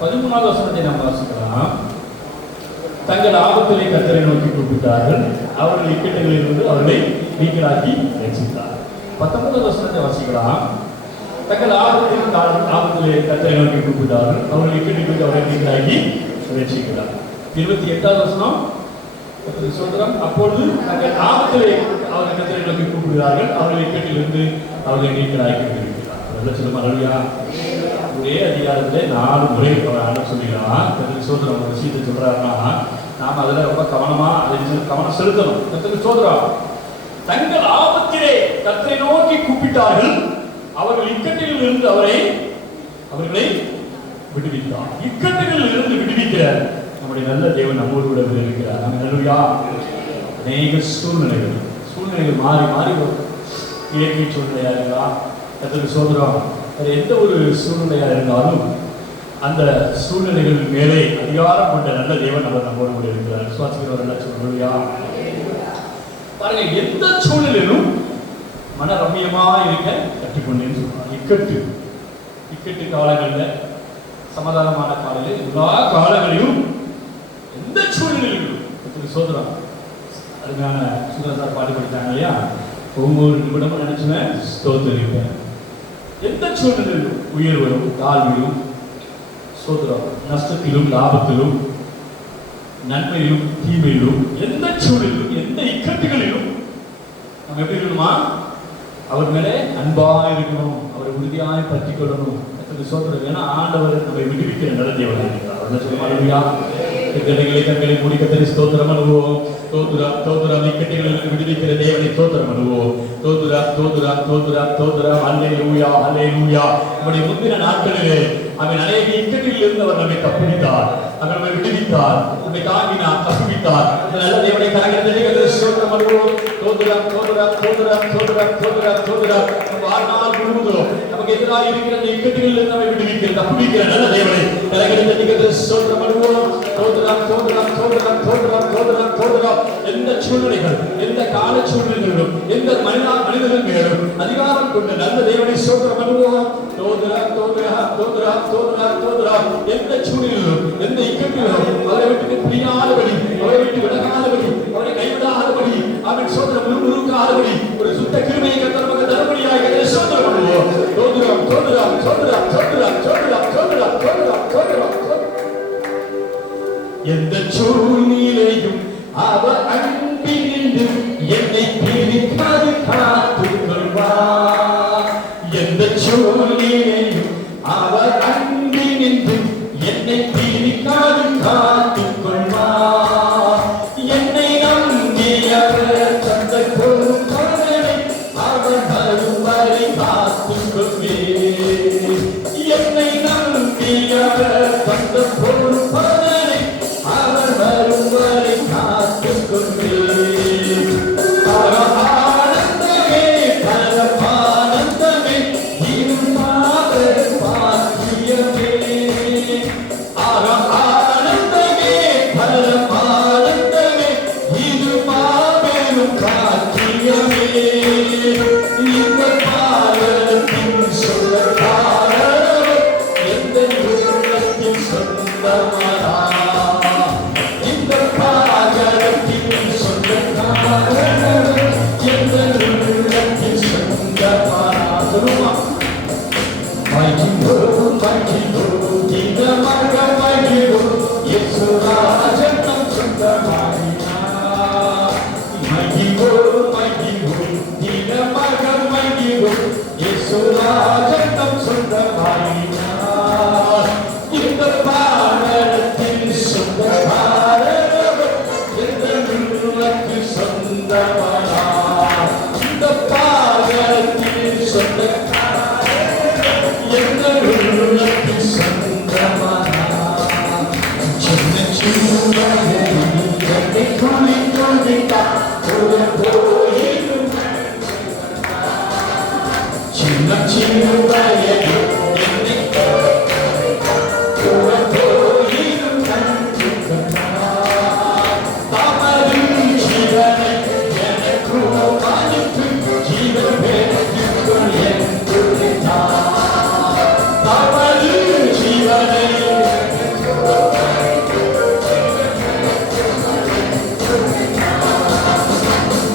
13வது வசனத்தை நாம் வாசிக்கலாம். தங்கள் ஆபத்திலே கர்த்தரை நோக்கி கூப்பிட்டார்கள், அவர்கள் இக்கட்டில் இருந்து அவர்களை நீங்களாக்கி ரட்சித்தார். 19 வசனத்தை வாசிக்கலாம். தங்கள் ஆபத்திலே கர்த்தரை நோக்கி கூப்பிட்டார்கள், அவர்கள் இக்கட்டுக்கு அவரை நீங்களாகி ரட்சிக்கிறார். 28வது வசனம் சொல்றான், அப்பொழுது தங்கள் ஆபத்திலே அவர்கள் கர்த்தரை நோக்கி கூப்பிடுகிறார்கள், அவர்கள் இக்கட்டிலிருந்து அவர்களை நீங்களாகி இருக்கிறார். அதெல்லாம் சொல்லுமா அருளியா? ஒரே அதிகாரத்திலே 4 முறை அவர் ஆண்டவர் சொல்லுகிறார். கர்த்தருக்கு சோதரம் ஒரு விஷயத்தை சொல்றாருன்னா நாம் அதில் ரொம்ப கவனம் செலுத்தணும். கர்த்தருக்கு சோதரம், தங்கள் ஆபத்திலே கர்த்தரை நோக்கி கூப்பிட்டார்கள், அவர்கள் இக்கட்டில் இருந்து அவர்களை விடுவித்தார். இக்கட்டுகளில் இருந்து விடுவிக்கிற நம்முடைய நல்ல தேவன் நம்மோடு கூட இருக்கிறார். அல்லேலூயா. அநேக சூழ்நிலைகள் மாறி மாறி வரும். இயற்கை சூழ்நிலையா இருக்கலாம், கர்த்தருக்கு சோதரம், எந்த ஒரு சூழ்நிலையா இருந்தாலும் அந்த சூழ்நிலைகள் மேலே அதிகாரம் கொண்ட நல்ல தேவன் அவர் நம்மோடு கூட இருக்கிறார். விசுவாசிக்கிறவர் நல்ல சூழ்நிலையா பாருங்க. எந்த சூழ்நிலையிலும் மன ரம்மியமா இருக்க கற்றுக்கொண்டேன்னு சொல்றாங்க. இக்கட்டு காலங்களில், சமாதானமான காலையில், எல்லா காலங்களிலும் எந்த சூழ்நிலையிலும் சோதரம். அதுக்கான சுந்தரசார் பாடி படித்தாங்க இல்லையா, ஒவ்வொரு நிமிடமும் நினைச்சுவேன் ஸ்தோத்திரிப்பேன். எந்த சூழ்நிலையிலும் உயர் வரும் தாழ்விலும் சோதரம், நஷ்டத்திலும் லாபத்திலும் நன்மையிலும் தீமையிலும் எந்த சூழலிலும் எந்த இக்கட்டுகளிலும் நம்ம எப்படி இருக்கணுமா? அவர் மேலே அன்பா இருக்கணும், அவரை உறுதியாய் பற்றி கொள்ளணும். சோதரம் ஏன்னா ஆண்டவர் நம்மை விடுவிக்கிற நல்ல தேவனாக இருக்கிறார். கண்களை மூடி கர்த்தரை ஸ்தோத்திரம் அனுபவம். தோதுரம் இக்கட்டுகளிலிருந்து விடுவிக்கிற தேவனை ஸ்தோத்திரம் அனுபவம். தோதுரம் அல்லேலூயா அல்லேலூயா. நம்முடைய முந்தின நாட்களிலே அவன் அநேக இக்கட்டிலிருந்து அவர் நம்மை தப்புவித்தார், அவர் நம்மை விடுவித்தார், நம்மை தாங்கினார், தப்புவித்தார். நல்ல தேவனை கரங்களை ஸ்தோத்திரம் அனுபவம். தோதுரம் வாழ்நாள் முழுவதும் நமக்கு எதிராக இருக்கிற இக்கட்டுகளிலிருந்து நம்மை விடுவிக்கிற தப்புவிக்கிற நல்ல தேவனை கரங்களை ஸ்தோத்திரம் அனுபவம். எந்த சூழ்நிலைகள், எந்த கால சூழ்நிலைகளும், எந்த மனிதர்கள் மேலும் அதிகாரம் கொண்ட நல்ல தேவனை ஸ்தோத்திரம் அனுபவம். எந்த சூழ்நிலையிலும் எந்த இக்கட்டிலும் அவரை விட்டு பிரியாதபடி, அவரை விட்டு விலகாதபடி, அவரை கைவிடாதபடி, அவன் சோதரம் முழுமுழுக்காதபடி ஒரு சுத்த கிருபையை கர்த்தர் நமக்கு தரும்படியாக ஸ்தோத்திரம் அனுபவம். எந்த சூழ்நிலையும் அவர் அன்பினின்று என்னை பிரிக்காது காத்துக் கொள்வார். எந்த சூழ்நிலையும் அவர் அன்பினின்று என்னை பிரிக்காது காத்துக் கொள்வார். என்னை நம்பி அவர் தந்த பொறுப்பை அவர் மறுபடி காத்துக் கொள்வேன். என்னை நம்பி அவர் தந்த பொறுப்பை அவர் வருவரை காத்துக் கொண்டேன். ஆனந்தமே பரமானந்தமே இருமாவர் பாக்கியமே. ஆனந்தமே பரமானந்தமே இருமாவெரும் பாக்கியமே. இந்த பாரத்தின் சொந்தக்காரர் எந்த உள்ளத்தில் சொந்தமானார்.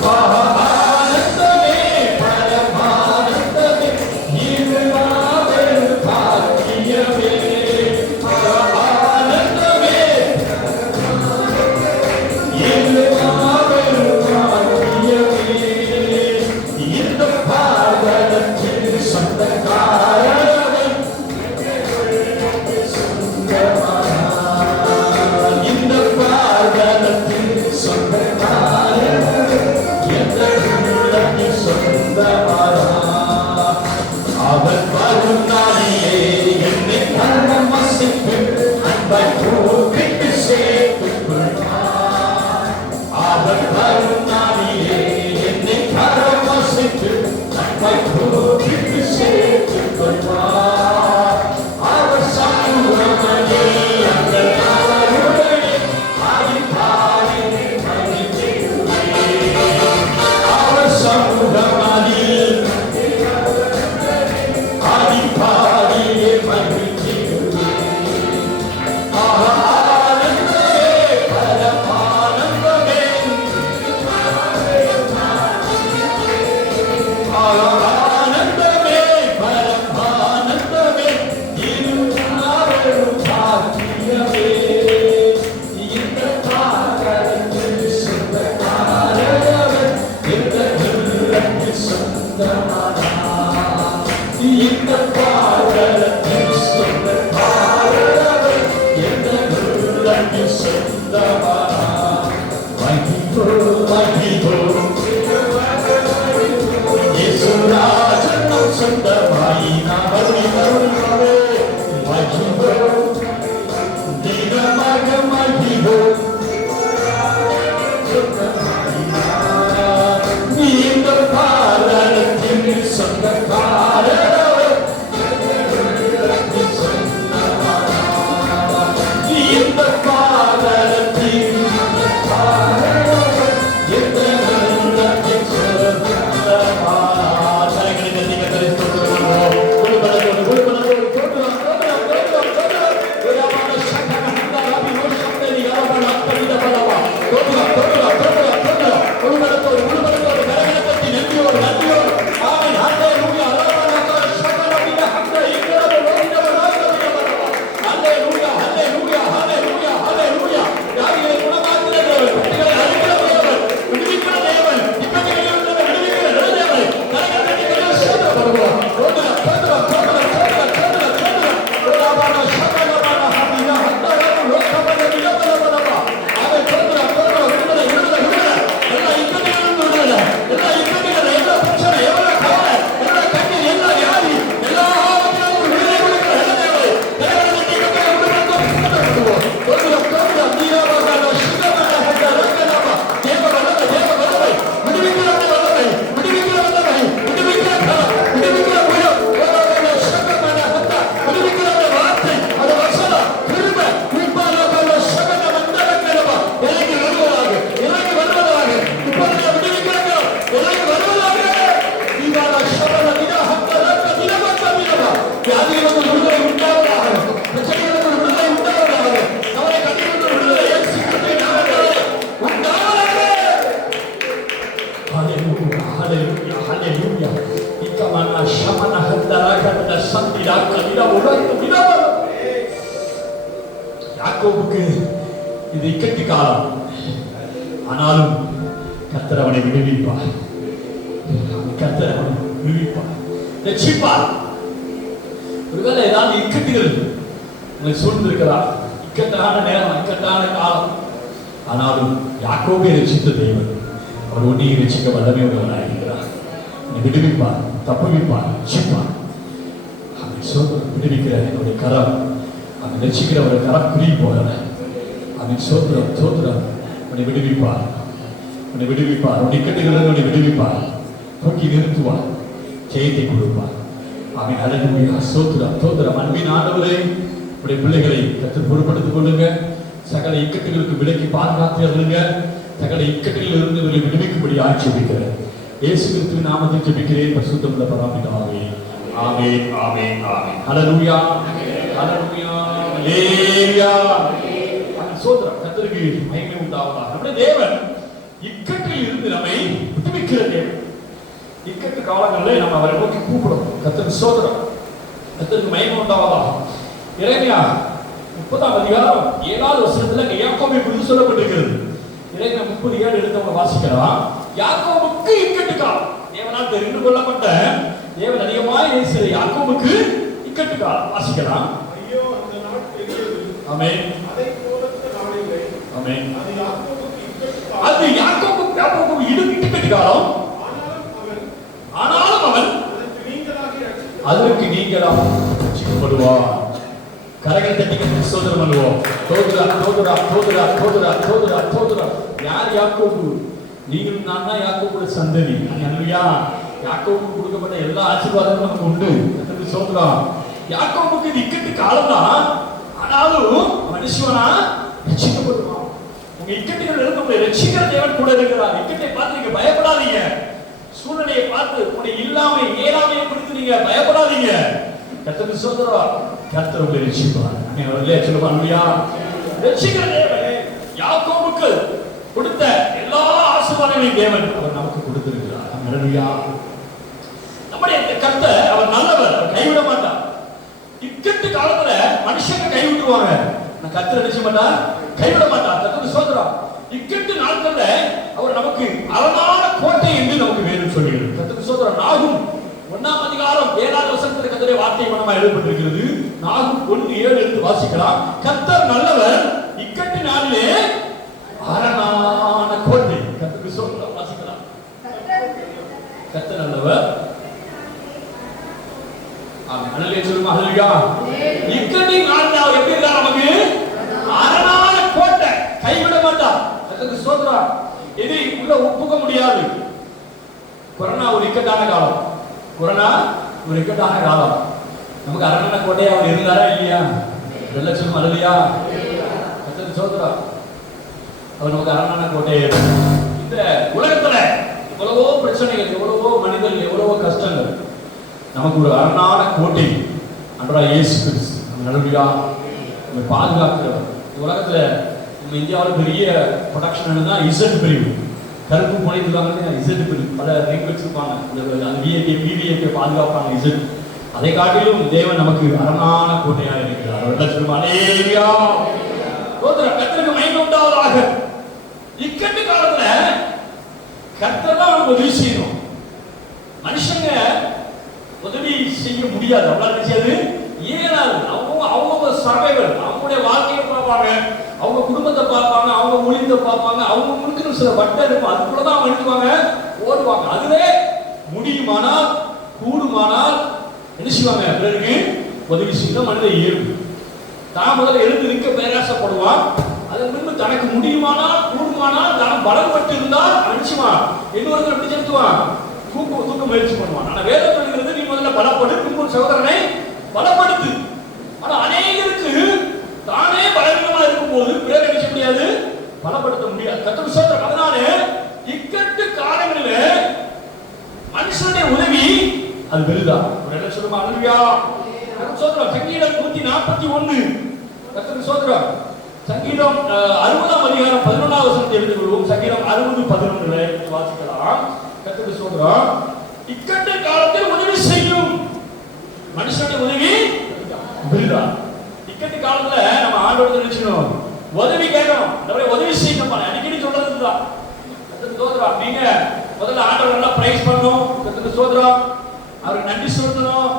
பரமானந்தமே இது இக்கட்டு காலம். ஆனாலும் கர்த்தர் அவனை விடுவிப்பார். கர்த்தர் அவனை விடுவிப்பார், ரட்சிப்பார். ஒருவேளை ஏதாவது இக்கட்டுகள் உங்களை சூழ்ந்திருக்கிறா, இக்கட்டான நேரம், இக்கட்டான காலம். ஆனாலும் யாக்கோபை ரட்சித்த தேவன் அவர் ஒன்றையை ரட்சிக்க வல்லமை உள்ளவராயிருக்கிறார். விடுவிப்பார், தப்புவிப்பார், ரட்சிப்பார். அவனை சோதனை விடுவிக்கிற என்னுடைய கரம், அவன் ரட்சிக்கிற ஒரு கரம் குறி போகிற அவன் சோதரம் சோதரம் உன்னை விடுவிப்பார், உன்னை விடுவிப்பார். உன் இக்கட்டுகளிலிருந்து உன்னை விடுவிப்பார், தூக்கி நிறுத்துவார், ஜெயத்தை கொடுப்பார். அவன் அழகுமையா சோதரம் சோதரம். அன்பின் ஆண்டவரே, உடைய பிள்ளைகளை கற்று பொறுப்படுத்திக் கொள்ளுங்க. சகல இக்கட்டுகளுக்கு விலக்கி பாதுகாத்து அருளுங்க. சகல இக்கட்டுகளில் இருந்து இவர்களை விடுவிக்கும்படி ஆட்சேபிக்கிறேன். இயேசு கிறிஸ்துவின் நாமத்தில் ஜெபிக்கிறேன் பரிசுத்தமுள்ள பரமபிதாவே. ஆமென், ஆமென், ஆமென். ஹல்லேலூயா, ஹல்லேலூயா, ஹல்லேலூயா. சோதரம் கர்த்தருக்கு மகிமை உண்டாவதாக. நம்முடைய தேவன் இக்கட்டில் இருந்து நம்மை விடுவிக்கிற தேவன். இக்கட்டு காலங்களில் நம்ம அவரை நோக்கி கூப்பிடணும். கர்த்தருக்கு சோதரம், கர்த்தருக்கு மகிமை உண்டாவதாக. எரேமியா 30ஆம் அதிகாரம் 7வது வசனத்துல யாக்கோபை குறித்து சொல்லப்பட்டிருக்கிறது. எரேமியா 30:7 எடுத்தவங்க வாசிக்கலாம். யாக்கோபுக்கு இக்கட்டு காலம், தேவனால் தெரிந்து கொள்ளப்பட்ட தேவன் அதிகமாய் நேசிக்கிற யாக்கோபுக்கு இக்கட்டு காலம். வாசிக்கலாம். ஐயோ, அந்த நாள் பெரியது. ஆமென். அதை போலத்த நாளில்லை. ஆமென். அது யாக்கோபுக்கு இக்கட்டு காலம். அது யாக்கோபுக்கு இக்கட்டு காலம். ஆனாலும் அவன் அதற்கு நீங்களாக ரட்சிக்கப்படுவார். கரங்களை தட்டி சோதரம் பண்ணுவோம். தோதுரா தோதுரா தோதுரா தோதுரா தோதுரா தோதுரா. யார் யாக்கோபு? நீங்களும் நான் தான் யாக்கோபுடைய சந்ததி. அல்லேலூயா. யாக்கோபுக்கு கொடுக்கப்பட்ட எல்லா ஆசீர்வாதங்களும் நமக்கு உண்டு. கர்த்தருக்கு சோதரம். யாக்கோபுக்கு இது இக்கட்டு காலம் தான், ஆனாலும் மனுஷனா ரட்சிக்கப்படுவான். உங்க இக்கட்டுகள் இருந்து உங்களை ரட்சிக்கிற தேவன் கூட இருக்கிறார். இக்கட்டை பார்த்து நீங்க பயப்படாதீங்க. சூழ்நிலையை பார்த்து உங்களுடைய இல்லாமை ஏறாமையை குறித்து நீங்க பயப்படாதீங்க. கர்த்தருக்கு சோதரம். கர்த்தர் உங்களை ரட்சிப்பார். நீங்க சொல்லுவாங்க, ரட்சிக்கிற தேவன் யாக்கோபுக்கு கொடுத்த எல்லா ஆசீர்வாதங்களையும் தேவன் அவர் நமக்கு கொடுத்திருக்கிறார். அல்லேலூயா. நம்முடைய கர்த்தர் அவர் நல்லவர், அவர் கைவிட மாட்டார். இக்கட்டு காலத்துல மனுஷங்க கைவிட்டுருவாங்க, கர்த்தர் நினைச்ச மாட்டார், கைவிட மாட்டார். கர்த்தருக்கு சோதரம். இக்கட்டு நாட்கள்ல அவர் நமக்கு அரணான கோட்டை என்று நமக்கு வேறு சொல்லுகிறது. கர்த்தருக்கு சோதரம். நாகும் 1ஆம் அதிகாரம் 7வது வசனத்தில் கர்த்தருடைய வார்த்தை மனமா எழுதப்பட்டிருக்கிறது. நாகும் 1:7 எடுத்து வாசிக்கலாம். கர்த்தர் நல்லவர், இக்கட்டு நாளிலே அரணான கோட்டை. கர்த்தருக்கு சோதரம். வாசிக்கலாம். கர்த்தர் நல்லவர். ஆமென். அல்லேலூயா சொல்லுமா. அல்லேலூயா. இக்கட்டு நாளிலே அவர் எப்படி இருக்கார்? நமக்கு அரணான கோட்டை, கைவிட மாட்டார். கர்த்தருக்கு சோதரம். இது உள்ள ஒப்புக்க முடியாது. கொரோனா ஒரு இக்கட்டான காலம். கொரோனா ஒரு இக்கட்டான காலம். நமக்கு அரணான கோட்டையா அவர் இருந்தாரா இல்லையா? வெள்ள சொல்லுமா. அல்லேலூயா. கர்த்தருக்கு சோதரம். அவர் நமக்கு அரணான கோட்டையை. இந்த உலகத்துல எவ்வளவோ பிரச்சனைகள், எவ்வளவோ மனிதர்கள், எவ்வளவோ கஷ்டங்கள், நமக்கு ஒரு அரணான கோட்டை ஆண்டவராகிய இயேசு கிறிஸ்து. அல்லேலூயா. நம்ம பாதுகாக்கிறவர். இந்த உலகத்துல நம்ம இந்தியாவில் பெரிய ப்ரொடக்ஷன் தான் இசட் பிரிவு. கருப்பு போனி சொல்லுவாங்க, இசட் பிரிவு. பல ரேங்க் வச்சிருப்பாங்க. அந்த விஐபி பிவிஐபி பாதுகாப்பாங்க இசட். அதை காட்டிலும் தேவன் நமக்கு அரணான கோட்டையாக இருக்கிறார். அவர்கள் சொல்லுவாங்க, அல்லேலூயா. கர்த்தருக்கு மகிமை உண்டாவதாக. இக்கட்டு காலத்துல கர்த்தர் தான் நமக்கு உதவி செய்யணும். மனுஷங்க உதவி செய்ய முடியாது. அவங்களால செய்யாது ஏனாது. அவங்க சர்வைவல், அவங்களுடைய வாழ்க்கையை பார்ப்பாங்க, அவங்க குடும்பத்தை பார்ப்பாங்க, அவங்க ஊழியத்தை பார்ப்பாங்க, அவங்க முழுக்க சில வட்டம் இருக்கும். அதுக்குள்ளதான் அவங்க எடுத்துவாங்க, ஓடுவாங்க. அதுவே முடியுமானால் கூடுமானால் என்ன செய்வாங்க? பிறருக்கு உதவி செய்ய மனித இயல்பு. தான் முதல்ல எழுந்து நிற்க பேராசப்படுவான். அதன் பின்பு தனக்கு முடியுமானால் கூடுமானால் தான் பலப்பட்டு இருந்தால் நினைச்சுவான், இன்னொருத்தர் எப்படி செலுத்துவான்? தூக்க முயற்சி பண்ணுவான். ஆனா வேதம் சொல்கிறது, நீ முதல்ல பலப்படு, பின்பு சகோதரனை பலப்படுத்து. ஆனா அநேகருக்கு தானே பலவீனமா இருக்கும் போது பிறரை என்ன செய்ய முடியாது? பலப்படுத்த முடியாது. கர்த்தருக்கு சோதரம். அதனால இக்கட்டு காலங்களில மனுஷனுடைய உதவி அது வெறுதா. ஒரு என்ன சொல்லுமா. அல்லேலூயா. கர்த்தருக்கு சோதரம். சங்கீதம் 141. கர்த்தருக்கு சோதரம். சங்கீதம் 60ஆம் அதிகாரம் 11வது வசனத்தை எடுத்துக்கொள்வோம். சங்கீதம் 60:11 வாசிக்கலாம். கர்த்தருக்கு சோதரம். இக்கட்டு காலத்தில் உதவி செய்யும் மனுஷனுடைய உதவி விருதா. இக்கட்டு காலத்துல நம்ம ஆண்டவரை நினைச்சணும், உதவி கேட்கணும். உதவி செய்யணும்ப்பா. அடிக்கடி சொல்றது இதுதான். கர்த்தருக்கு ஸ்தோத்திரம். நீங்க முதல்ல ஆண்டவரை நல்லா பிரைஸ் பண்ணணும். கர்த்தருக்கு ஸ்தோத்திரம். அவருக்கு நன்றி சொல்லணும்,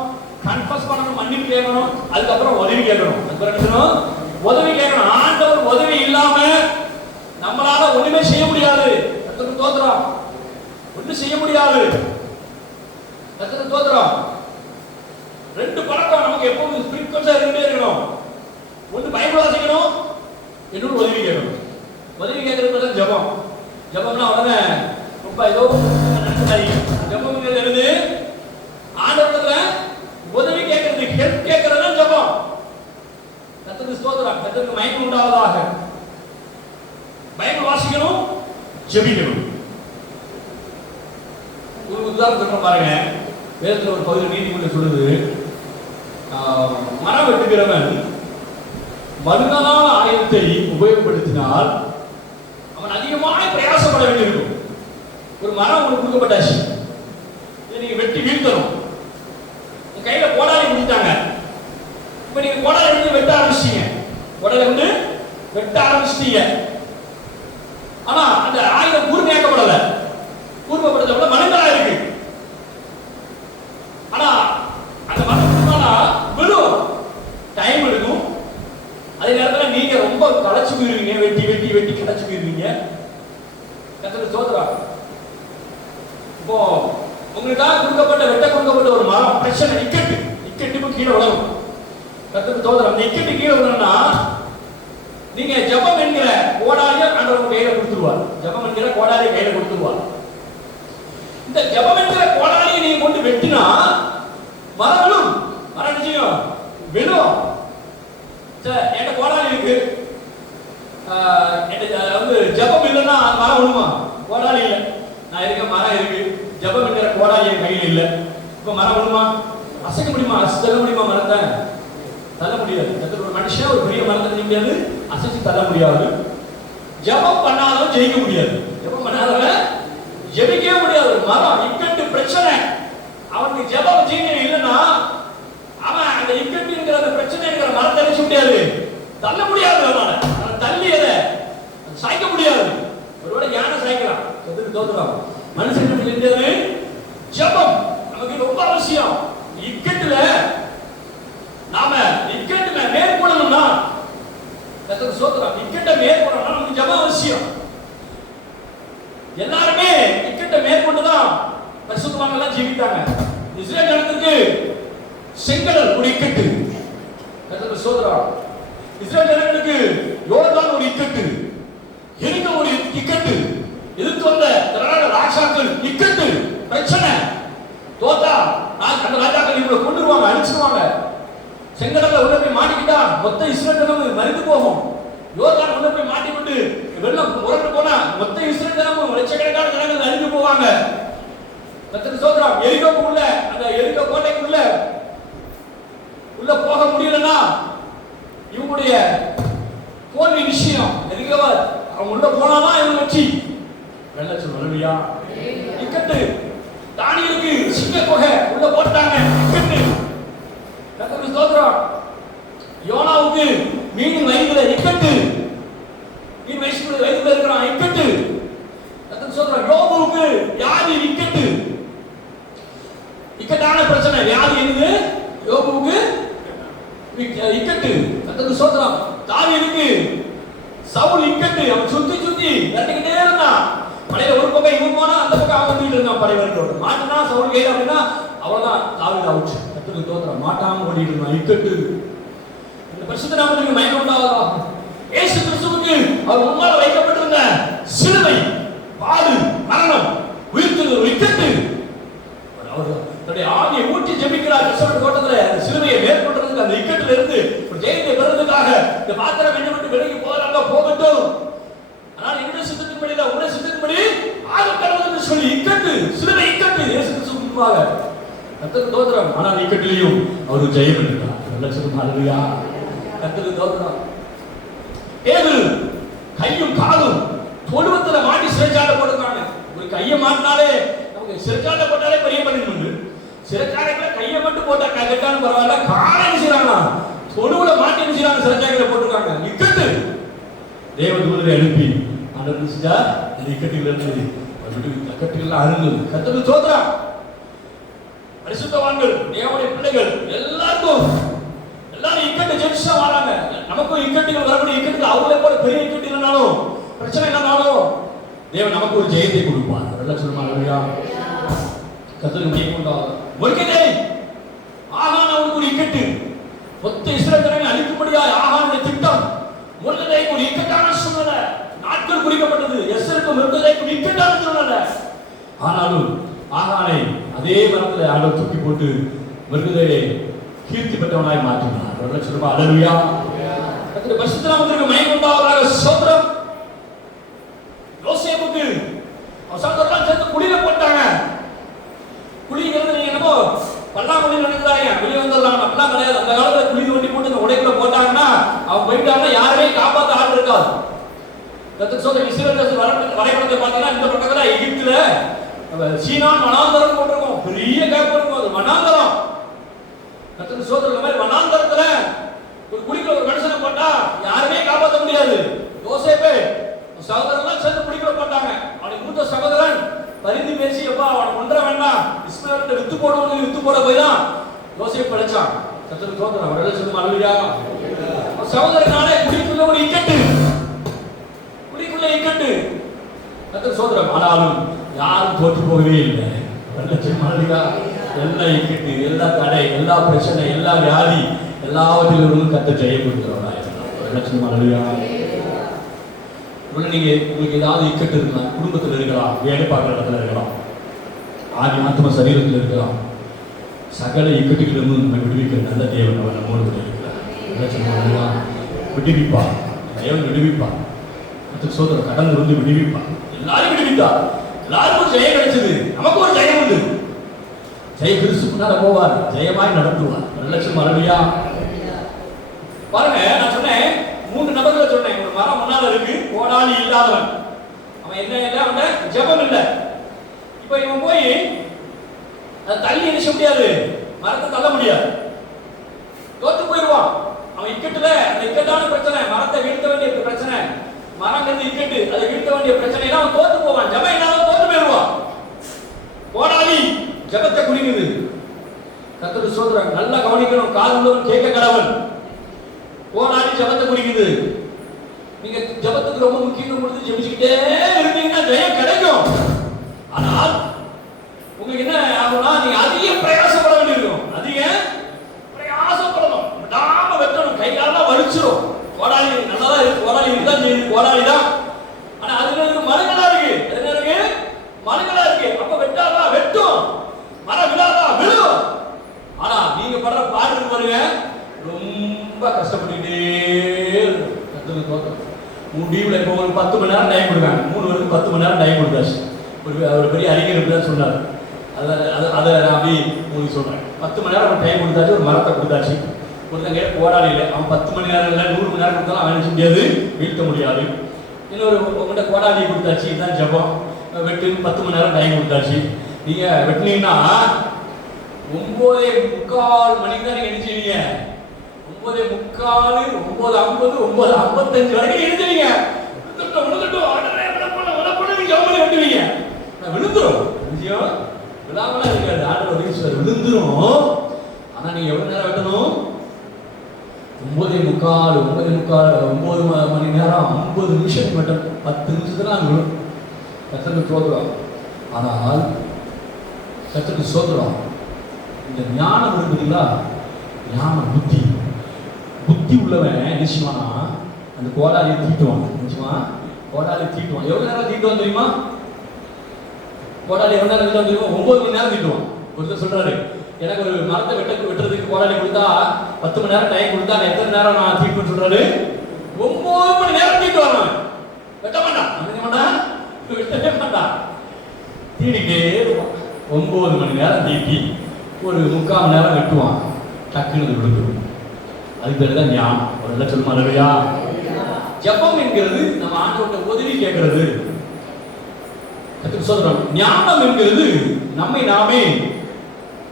கன்ஃபஸ் பண்ணணும், மன்னிப்பு கேட்கணும், அதுக்கப்புறம் உதவி கேட்கணும். அதுக்கப்புறம் உதவி கேட்கணும். ஆண்டவர் உதவி இல்லாம நம்மளால ஒண்ணுமே செய்ய முடியாது. கர்த்தருக்கு ஸ்தோத்திரம். ஒண்ணும் செய்ய முடியாது. கர்த்தருக்கு ஸ்தோத்திரம். ரெண்டு பழக்கம் நமக்கு எப்பவும் ஃப்ரீக்வென்ஸா இருந்துட்டே இருக்கணும். ஒன்று பைபிள் வாசிக்கணும், இன்னொரு உதவி கேட்கணும். உதவி கேட்கறது தான் ஜெபம். ஜெபம்னா உடனே ரொம்ப ஏதோ ஜெபம்ங்கிறது இருந்து ஆண்டவரிடத்துல உதவி கேட்கறது, ஹெல்ப் கேட்கறது தான் ஜெபம். கர்த்தருக்கு ஸ்தோத்திரம். கர்த்தருக்கு மகிமை உண்டாவதாக. பைபிள் வாசிக்கணும், ஜெபிக்கணும். ஒரு உதாரணம் சொல்றேன் பாருங்க. வேதத்தில் ஒரு பகுதி நீதிமன்றம் சொல்லுது, மரம் வெட்டுகிறவன் மருந்தான ஆயுதத்தை உபயோகப்படுத்தினால் அவன் அதிகமான பிரயாசப்பட வேண்டியிருக்கும். ஒரு மரம் உங்களுக்கு கொடுக்கப்பட்டாச்சு, இதை நீங்க வெட்டி வீழ்த்தணும். உங்க கையில கோடாலி கொடுத்தாங்க. இப்ப நீங்க கோடாலி எடுத்து வெட்ட ஆரம்பிச்சிட்டீங்க. கோடாலி வந்து வெட்ட ஆரம்பிச்சிட்டீங்க. ஆனா அந்த ஆயுதம் கூர்மையாக்கப்படல. கூர்மைப்படுத்தப்பட மனிதனா இருக்கு. ஆனா அந்த மரத்துனால விழும், டைம் எடுக்கும். அதே நேரத்தில் நீங்க ரொம்ப களைச்சு போயிருவீங்க, வெட்டி வெட்டி வெட்டி களைச்சு போயிருவீங்க. கர்த்தருக்கு ஸ்தோத்திரம். இப்போ உங்களுக்காக கொடுக்கப்பட்ட வெட்ட கொடுக்கப்பட்ட ஒரு மரம் பிரச்சனை இக்கட்டு கீழே விழணும். கர்த்தருக்கு ஸ்தோத்திரம். அந்த இக்கட்டு கீழே விழணும்னா நீங்க ஜெபம் என்கிற கோடாலியை ஆண்டவர் கையில கொடுத்துருவார். ஜெபம் என்கிற கோடாலியை கையில கொடுத்துருவார். இந்த ஜெபம் என்கிற கோடாலியை நீங்க கொண்டு வெட்டினா மரம் விழும். மரம் நிச்சயம் விழும். என்கிட்ட கோடாலி இருக்கு, வந்து ஜெபம் இல்லைன்னா மரம் விழுமா? கோடாலி இல்லை, நான் இருக்க மரம் இருக்கு, ஜெபம் என்கிற கோடாலி என் கையில் இல்லை. இப்ப மரம் விழுமா? அசைக்க முடியுமா? தள்ள முடியுமா? மரத்தை தள்ள முடியாது. ஒரு மனுஷன் ஒரு பெரிய மரத்தை செய்ய முடியாது, அசைச்சு தள்ள முடியாது. ஜெபம் பண்ணாலும் ஜெயிக்க முடியாது. ஜெபம் பண்ணாதவன் ஜெபிக்கவே முடியாது. மரம் இக்கட்டு பிரச்சனை, அவனுக்கு ஜெபம் ஜெயிக்க இல்லைன்னா அவன் அந்த இக்கட்டுங்கிற அந்த பிரச்சனைங்கிற மரத்தை அழிச்சு முடியாது, தள்ள முடியாது. அவனை தள்ளி அதை சாய்க்க முடியாது. ஒருவேளை யானை சாய்க்கலாம். கர்த்தருக்கு ஸ்தோத்திரம். மனுஷனுக்கு தெரிஞ்சது ஜெபம் நமக்கு ரொம்ப அவசியம். இக்கட்டுல நாம இக்கட்டுல மேற்கொள்ளணும்னா கர்த்தருக்கு ஸ்தோத்திரம். இக்கட்டை மேற்கொள்ளணும்னா நமக்கு ஜெபம் அவசியம். எல்லாருமே இக்கட்டை மேற்கொண்டுதான் பரிசுத்தவான்கள் எல்லாம் ஜீவித்தாங்க. இஸ்ரேல் ஜனத்துக்கு செங்கடல் ஒரு இக்கட்டு. கர்த்தருக்கு ஸ்தோத்திரம். இஸ்ரேல் ஜனங்களுக்கு யோர்தான் ஒரு இக்கட்டு, எரிகோ ஒரு இக்கட்டு, எதிர்த்து வந்த திரளான ராஜாக்கள் இக்கட்டு பிரச்சனை. தோத்தா அந்த ராஜாக்கள் இவங்களை கொண்டுருவாங்க, அழிச்சிருவாங்க. செங்கடல்ல உள்ள போய் மாட்டிக்கிட்டா மொத்த இஸ்ரேல் ஜனமும் மறித்து போகும். யோர்தான் உள்ள போய் மாட்டிக்கிட்டு வெள்ளம் புரண்டு போனா மொத்த இஸ்ரேல் ஜனமும் லட்சக்கணக்கான ஜனங்கள் அழிந்து போவாங்க. கர்த்தருக்கு ஸ்தோத்திரம். எரிகோக்குள்ள அந்த எரிகோ கோட்டைக்குள்ள உள்ள போக முடியலன்னா இவங்களுடைய தோல்வி விஷயம். எரிகோவ அவங்க உள்ள போனாதான் இவங்க வச்சு வெள்ள சொல்லுவியா இக்கட்டு. தானியலுக்கு சிங்க கொகை உள்ள போட்டாங்க, இக்கட்டு. கர்த்தருக்கு ஸ்தோத்திரம். யோனாவுக்கு மீன் வயிற்றுல இக்கட்டு, மீன் வயிற்றுல இருக்கிறான் இக்கட்டு. கர்த்தருக்கு ஸ்தோத்திரம். யோபுவுக்கு வியாதி இக்கட்டு, இக்கட்டான பிரச்சனை. வியாதி இருந்து யோபுவுக்கு இக்கட்டு. கர்த்தருக்கு ஸ்தோத்திரம். தாவீதுக்கு சவுல் இக்கட்டு. அவன் சுத்தி சுத்தி நடந்துக்கிட்டே இருந்தான். படையில ஒரு பக்கம் இவன் போனா அந்த பக்கம் அவன் வந்துட்டு இருந்தான். படைவர்களோட மாட்டினா சவுல் கையில அப்படின்னா அவ்வளவுதான், தாவீது அவுட். கர்த்தருக்கு ஸ்தோத்திரம். மாட்டாம ஓடிட்டு இருந்தான், இக்கட்டு. இந்த பரிசுத்த நாமத்துக்கு மகிமை உண்டாவதாக. இயேசு கிறிஸ்துவுக்கு அவர் முன்னால வைக்கப்பட்டிருந்த சிலுவை, பாடு, மரணம், உயிர்த்தெழுதல் இக்கட்டு. அவர் தன்னுடைய ஆவியை ஊற்றி ஜெபிக்கிறார். கஷ்டப்பட்டு ஓட்டத்துல அந்த சிலுவையை மேற்கொண்டதுக்கு அந்த இக்கட்டில இருந்து ஒரு ஜெயத்தை பெறுவதற்காக இந்த பாத்திரம் என்ன விட்டு விலகி போறாங்க, போகட்டும். ஆனால் என்னுடைய சித்தத்தின்படி இல்ல, உன்னுடைய சித்தத்தின்படி ஆகக்கடவுள் சொல்லி இக்கட்டு, சிலுவை இக்கட்டு. இயேசு கிறிஸ்துவுக்கு முன்பாக கர்த்தருக்கு ஸ்தோத்திரம். ஆனால் இக்கட்டிலையும் அவர் ஜெயம் பெற்றார். நல்ல சொல்லுங்க ஹல்லேலூயா. கர்த்தருக்கு ஸ்தோத்திரம். பேதுரு கையும் காலும் தொழுவத்துல மாட்டி சிறைச்சாலை போட்டுருக்காங்க. ஒரு கையை மாட்டினாலே நமக்கு சிறைச்சாலை போட்டாலே பெரிய பண்ணிட்டு, சிறைச்சாலைக்குள்ள கையை மட்டும் போட்டா கட்டாலும் பரவாயில்ல, காலை என்ன செய்யறாங்க தொழுவுல மாட்டி என்ன செய்யறாங்க, சிறைச்சாலையில போட்டுருக்காங்க. இக்கட்டு. தேவ தூதரை அனுப்பி ஆண்டவர் செஞ்சா அந்த இக்கட்டுகள் இருந்தது இக்கட்டுகள் அருங்கள். கர்த்தருக்கு ஸ்தோத்திரம். பரிசுத்தவான்கள் தேவனுடைய பிள்ளைகள் எல்லாரும் இக்கட்டு ஜெயிச்சா வராங்க. நமக்கும் இக்கட்டுகள் வரக்கூடிய இக்கட்டுகள் அவங்களே போல பெரிய இக்கட்டு இல்லைனாலும் பிரச்சனை இல்லைனாலும் தேவன் நமக்கு ஒரு ஜெயத்தை கொடுப்பார். அதெல்லாம் சொல்லுமா கர்த்தருக்கு ஜெயம் ஒருக்கே ஆகான் அவனுக்கு ஒரு இக்கட்டு. மொத்த இஸ்ரவேல் ஜனங்களை அழிக்கும்படியாய் ஆகானுடைய திட்டம். முர்கதைக்கு ஒரு இக்கட்டான சூழ்நிலை, நாட்கள் குறிக்கப்பட்டது. எஸ்தருக்கு முர்கதைக்கு ஒரு இக்கட்டான சூழ்நிலை. ஆனாலும் ஆகானை அதே மரத்தில் ஆண்டவர் தூக்கி போட்டு முர்கதையை கீர்த்தி பெற்றவனாய் மாற்றினார். அதெல்லாம் சொல்லுமா அல்லேலூயா. கர்த்தருடைய பரிசுத்த நாமத்திற்கு மகிமை உண்டாவதாக. ஸ்தோத்திரம். யோசேப்புக்கு அவசரத்தெல்லாம் சேர்த்து குழியில போட்டாங்க. குழிங்கிறது நீங்க என்னமோ பல்லாங்குழி நினைக்கிறாங்க, வெளியே வந்துடலாம். அப்படிலாம் கிடையாது. அந்த காலத்துல குழி தோண்டி போட்டு இந்த உடைக்குள்ள போட்டாங்கன்னா அவங்க போயிட்டாங்கன்னா யாருமே காப்பாற்ற ஆள் இருக்காது. கர்த்தர் சொல்ற இஸ்ரவேல் தேச வரைபடத்தை பார்த்தீங்கன்னா இந்த பக்கத்துல எகிப்துல சீனான் வனாந்தரம் போட்டிருக்கோம். பெரிய கேப் இருக்கும். அது வனாந்தரம். கர்த்தர் சொல்ற மாதிரி வனாந்தரத்துல ஒரு குழிக்குள்ள ஒரு மனுஷனை போட்டா யாருமே காப்பாற்ற முடியாது. யோசேப்பே சகோதரன் சேர்ந்து குழிக்குள்ள போட்டாங்க. அவனுக்கு மூத்த சகோதரன் பரிந்து பேசி அப்பா அவனை கொன்ற வேண்டாம், இஸ்மாயில்கிட்ட வித்து போடுவோம், வித்து போட போய் தான் யோசேப்பு படைச்சான். கர்த்தருக்கு ஸ்தோத்திரம். அவரெல்லாம் சொல்லுமா அல்லேலூயா. சகோதரனாலே குழிக்குள்ள ஒரு இக்கட்டு, குழிக்குள்ள இக்கட்டு. கர்த்தருக்கு ஸ்தோத்திரம். ஆனாலும் யாரும் தோற்று போகவே இல்லை. அல்லேலூயா. எல்லா இக்கட்டு, எல்லா தடை, எல்லா பிரச்சனை, எல்லா வியாதி எல்லாவற்றிலிருந்தும் கர்த்தர் ஜெயம் கொடுக்கிறவராய் இருக்கிறார். அவரெல்லாம் சொல்லுமா அல்லேலூயா. நீங்க உங்களுக்கு ஏதாவது இக்கட்டு இருக்கலாம், குடும்பத்தில் இருக்கலாம், வேலை பார்க்குற இடத்துல இருக்கலாம், ஆதி ஆத்ம சரீரத்தில் இருக்கலாம். சகல இக்கட்டுகளிலிருந்து நம்ம விடுவிக்கிற நல்ல தேவன் அவர் நம்மோடு இருக்கிறார். விடுவிப்பா தேவன் விடுவிப்பா. மற்ற சோதனை கடந்து வந்து விடுவிப்பா. எல்லாரும் விடுவித்தா. எல்லாருக்கும் ஜெயம் கிடைச்சது. நமக்கு ஒரு ஜெயம் உண்டு. ஜெய கிறிஸ்து முன்னால போவார், ஜெயமாய் நடத்துவார். லட்சம் அல்லேலூயா. பாருங்க, நான் சொன்னேன் 3 நபர்களை சொன்னேன். ஒரு மரம் முன்னால இருக்கு, கோடாலி இல்லாதவன். அவன் என்ன இல்லை, அவன் ஜெபம் இல்லை. இப்ப இவன் போய் அதை தள்ளி எரிச்ச முடியாது, மரத்தை தள்ள முடியாது, தோத்து போயிடுவான். அவன் இக்கட்டுல அந்த இக்கட்டான பிரச்சனை, மரத்தை வீழ்த்த வேண்டிய பிரச்சனை, மரங்கிறது இக்கட்டு, அதை வீழ்த்த வேண்டிய பிரச்சனை அவன் தோத்து போவான். ஜெபம் இல்லாத தோத்து போயிடுவான். கோடாலி ஜெபத்தை குறிக்குது. கர்த்தர் சொல்றாங்க, நல்லா கவனிக்கணும். காது உள்ளவன் கேட்க கடவன். கோடாலி ஜெபத்தை குறிக்குது. நீங்க ஜெபத்துக்கு ரொம்ப முக்கியம் கொடுத்து ஜெபிச்சுக்கிட்டே இருந்தீங்கன்னா ஜெயம் கிடைக்கும். ஆனால் உங்களுக்கு என்ன ஆகும்னா நீங்க அதிக பிரயாசப்பட வேண்டியிருக்கும். அதிக பிரயாசப்படணும், விடாம வெட்டணும், கை காலெல்லாம் வலிச்சிடும். கோடாலி நல்லா இருக்கு, கோடாலி இதுதான் செய்யுது, கோடாலி தான். ஆனா அதுல இருக்கு மரங்களா இருக்கு, என்ன இருக்கு, மரங்களா இருக்கு. அப்ப வெட்டாதா வெட்டும், மரம் விழாதா விழும். ஆனா நீங்க படுற பாட்டு பாருங்க, ரொம்ப கஷ்டப்பட்டுக்கிட்டே முடிவில் இப்போ ஒரு 10 மணி நேரம் டைம் கொடுக்காங்க. 3 வருஷம் 10 மணி நேரம் டைம் கொடுத்தாச்சு. ஒரு பெரிய அறிக்கை தான் சொன்னார். அதை நான் அப்படி உங்களுக்கு சொல்கிறேன். 10 மணி நேரம் டைம் கொடுத்தாச்சு, ஒரு மரத்தை கொடுத்தாச்சு. ஒருத்தங்க போராடி இல்லை, அவன் 10 மணி நேரம் இல்லை 100 மணி நேரம் கொடுத்தாலும் அவன் நினைச்ச முடியாது, வீழ்த்த முடியாது. இன்னொரு உங்கள்கிட்ட கோடாலி கொடுத்தாச்சு, இதுதான் ஜபம், வெட்டுன்னு 10 மணி நேரம் டைம் கொடுத்தாச்சு. நீங்கள் வெட்டினீங்கன்னா 9:45 மணிக்கு தான் நீங்கள் நினைச்சீங்க. 9:45, 9:50, 9:55 வரைக்கும் எழுதுவீங்க. விழுந்துரும், விழாமலாம் இருக்காது. ஆண்டவர் விழுந்துரும். ஆனா நீங்க எவ்வளவு நேரம் வெட்டணும்? 9:45, 9 மணி நேரம் 50 நிமிஷம் வெட்டணும். 10 நிமிஷத்துல அது விழும். கர்த்தருக்கு ஸ்தோத்திரம். ஆனால் கர்த்தருக்கு ஸ்தோத்திரம். இந்த ஞானம் இருக்குதுங்களா, ஞானம் புத்தி, புத்தி உள்ளவன் நிச்சயமானா அந்த கோடாலியை தீட்டுவான். நிச்சயமா கோடாலியை தீட்டுவான். எவ்வளவு நேரம் தீட்டுவான் தெரியுமா? கோடாலி எவ்வளவு நேரம் தீட்டுவான் தெரியுமா? 9 மணி நேரம் தீட்டுவான். ஒருத்தர் சொல்றாரு, எனக்கு ஒரு மரத்தை வெட்டுறதுக்கு கோடாலி கொடுத்தா 10 மணி நேரம் டைம் கொடுத்தா நான் எத்தனை நேரம் நான் தீட்டுன்னு சொல்றாரு? 9 மணி நேரம் தீட்டுவான். வெட்ட மாட்டான், வெட்டவே மாட்டான், தீடிக்கிட்டே இருப்பான். 9 மணி நேரம் தீட்டி ஒரு 3/4 மணி நேரம் வெட்டுவான். டக்குன்னு விழுந்துடும். அதுக்கு பேர் தான் ஞானம். ஒரு லட்சம் அல்லேலூயா. ஜெபம் என்கிறது நம்ம ஆண்டவர்கிட்ட உதவி கேட்கிறது. கர்த்தர் சொல்றோம், ஞானம் என்கிறது நம்மை நாமே